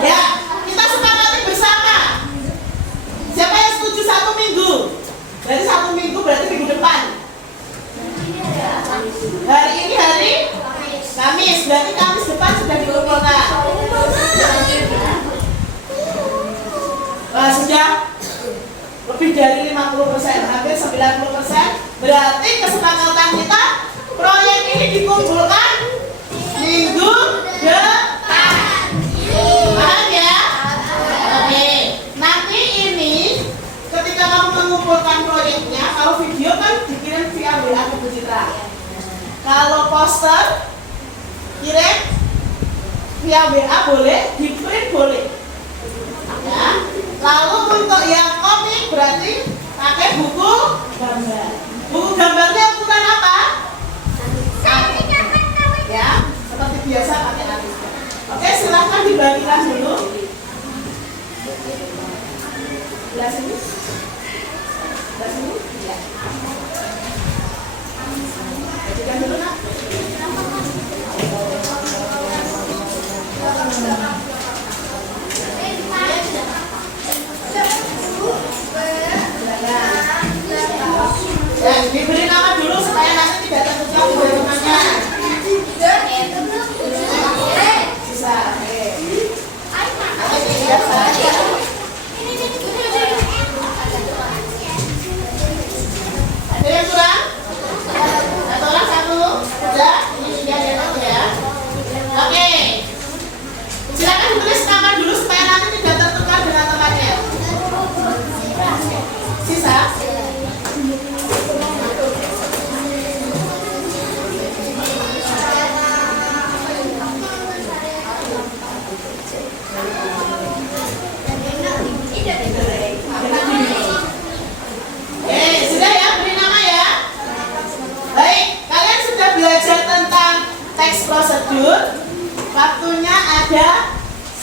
Ya, kita sepakati bersama. Siapa yang setuju 1 minggu? Berarti 1 minggu berarti minggu depan. Hari ini hari Kamis, berarti Kamis depan sudah dikumpulkan. Sudah lebih dari 50%, hampir 90%. Berarti kesepakatan kita proyek ini dikumpulkan minggu depan. Paham ya? Oke. Nanti ini ketika kamu mengumpulkan proyeknya, kalau video kan dikirim via WA ke Bu Citra. Kalau poster kirim via WA boleh, di print boleh. Ya. Lalu untuk yang komik berarti pakai buku gambar. Buku gambarnya ukuran apa? Ya, seperti biasa pakai alis. Oke, silahkan dibagikan dulu. Belah sini. Belah sini. Ya. Bagikan dulu, Nak.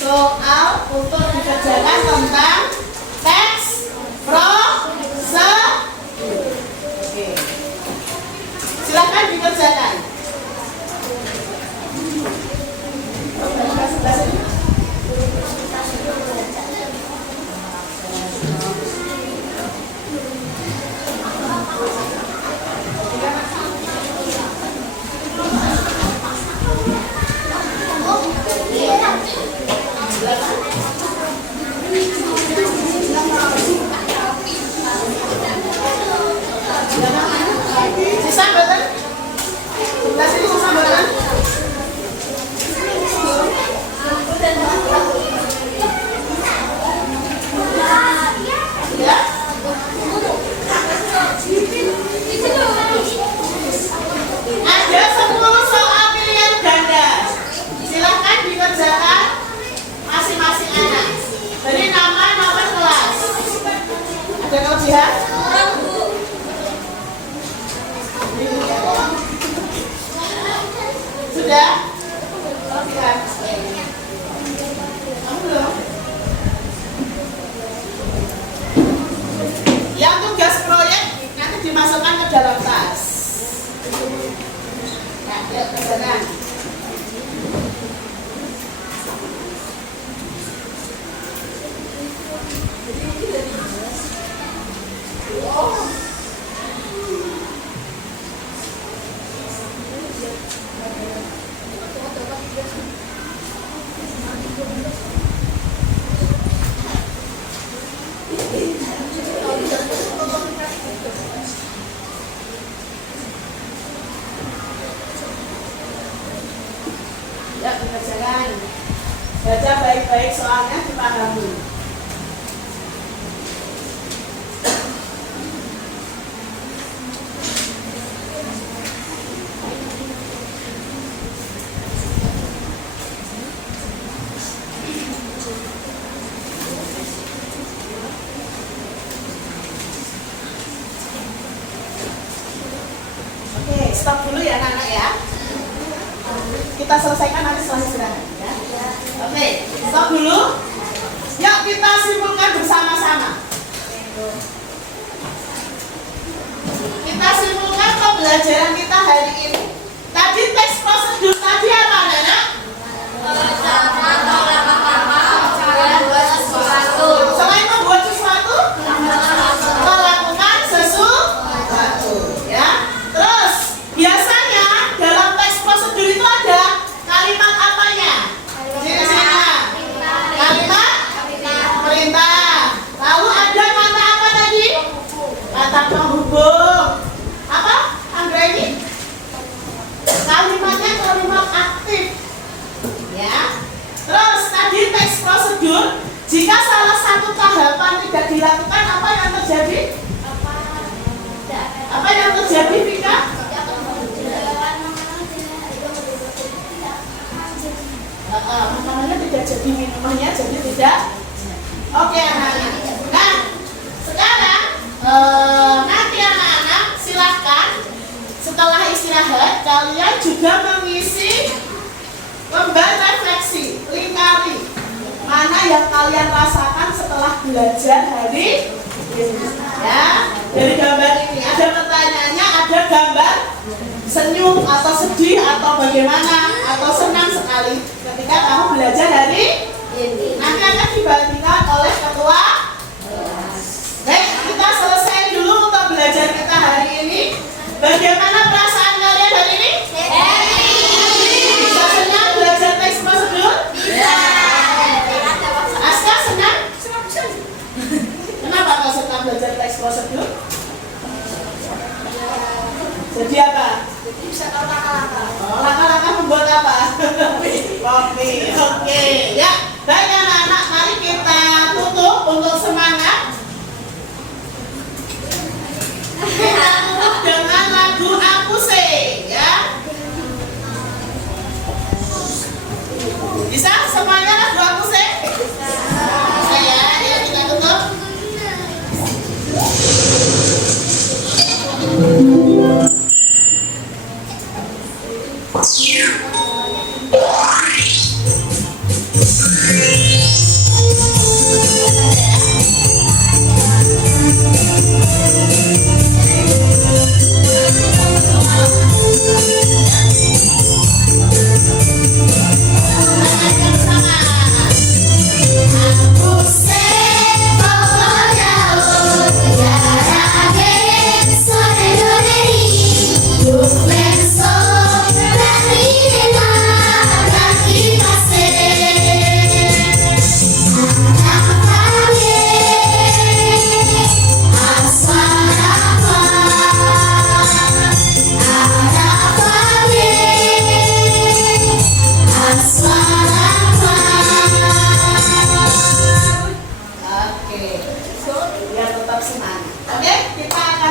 soal untuk dikerjakan tentang teks prosedur. Oke. Silakan dikerjakan. Sisa betul? Sebelah sini sisa betul? Ya? Ada 10 soal pilihan ganda. Silahkan dikerjakan masing-masing anak. Jadi nama kelas. Ada kelebihan? Sudah? Kelebihan. Kamu belum? Yang tugas proyek nanti dimasukkan ke dalam tas. Ya, yuk ke sana. Ya, dikerjakan. Baca baik-baik soalnya dipahami. Oke, stop dulu ya anak-anak ya. Kita selesaikan nanti setelah istirahat ya. Oke, stop dulu. Yuk kita simpulkan bersama-sama. Kita simpulkan pembelajaran kita hari ini. Tadi teks prosedur tadi apa anak-anak? Selain membuat sesuatu, melakukan sesuatu ya. Terus biasanya dalam teks prosedur itu ada kalimat apanya? Kalimat perintah. Lalu ada kata apa tadi? Kata penghubung. Apa? Anggra ini? Kalimatnya kalimat aktif. Ya. Terus tadi teks prosedur, jika salah satu tahapan tidak dilakukan, apa yang terjadi? Apa yang terjadi, Vika? Makanannya tidak jadi, minumannya jadi tidak. Oke anak-anak. Nah, sekarang nanti anak-anak silahkan setelah istirahat kalian juga mengisi lembar refleksi, lingkari mana yang kalian rasakan setelah belajar hari ini. Ya, dari gambar ini ada pertanyaannya, ada gambar senyum atau sedih atau bagaimana atau senang sekali ketika kamu belajar hari ini. Nanti akan dibagikan oleh ketua. Baik, kita selesai dulu untuk belajar kita hari ini. Bagaimana perasaan kalian hari ini? Bisa senang belajar teks prosedur? Bisa. Aska senang? Kenapa kau senang belajar teks prosedur? Jadi apa? Jadi bisa tahu langkah-langkah. Oh, langkah-langkah membuat apa? Kopi. Oke, ya. Baik anak-anak, mari kita tutup untuk semangat. Kita tutup dengan lagu Aku Say, ya. Bisa semuanya lagu Aku Say? Bisa ya, ya kita tutup.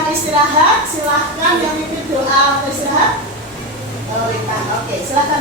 Istirahat, silahkan yang ingin doa istirahat. Oh, oke, silahkan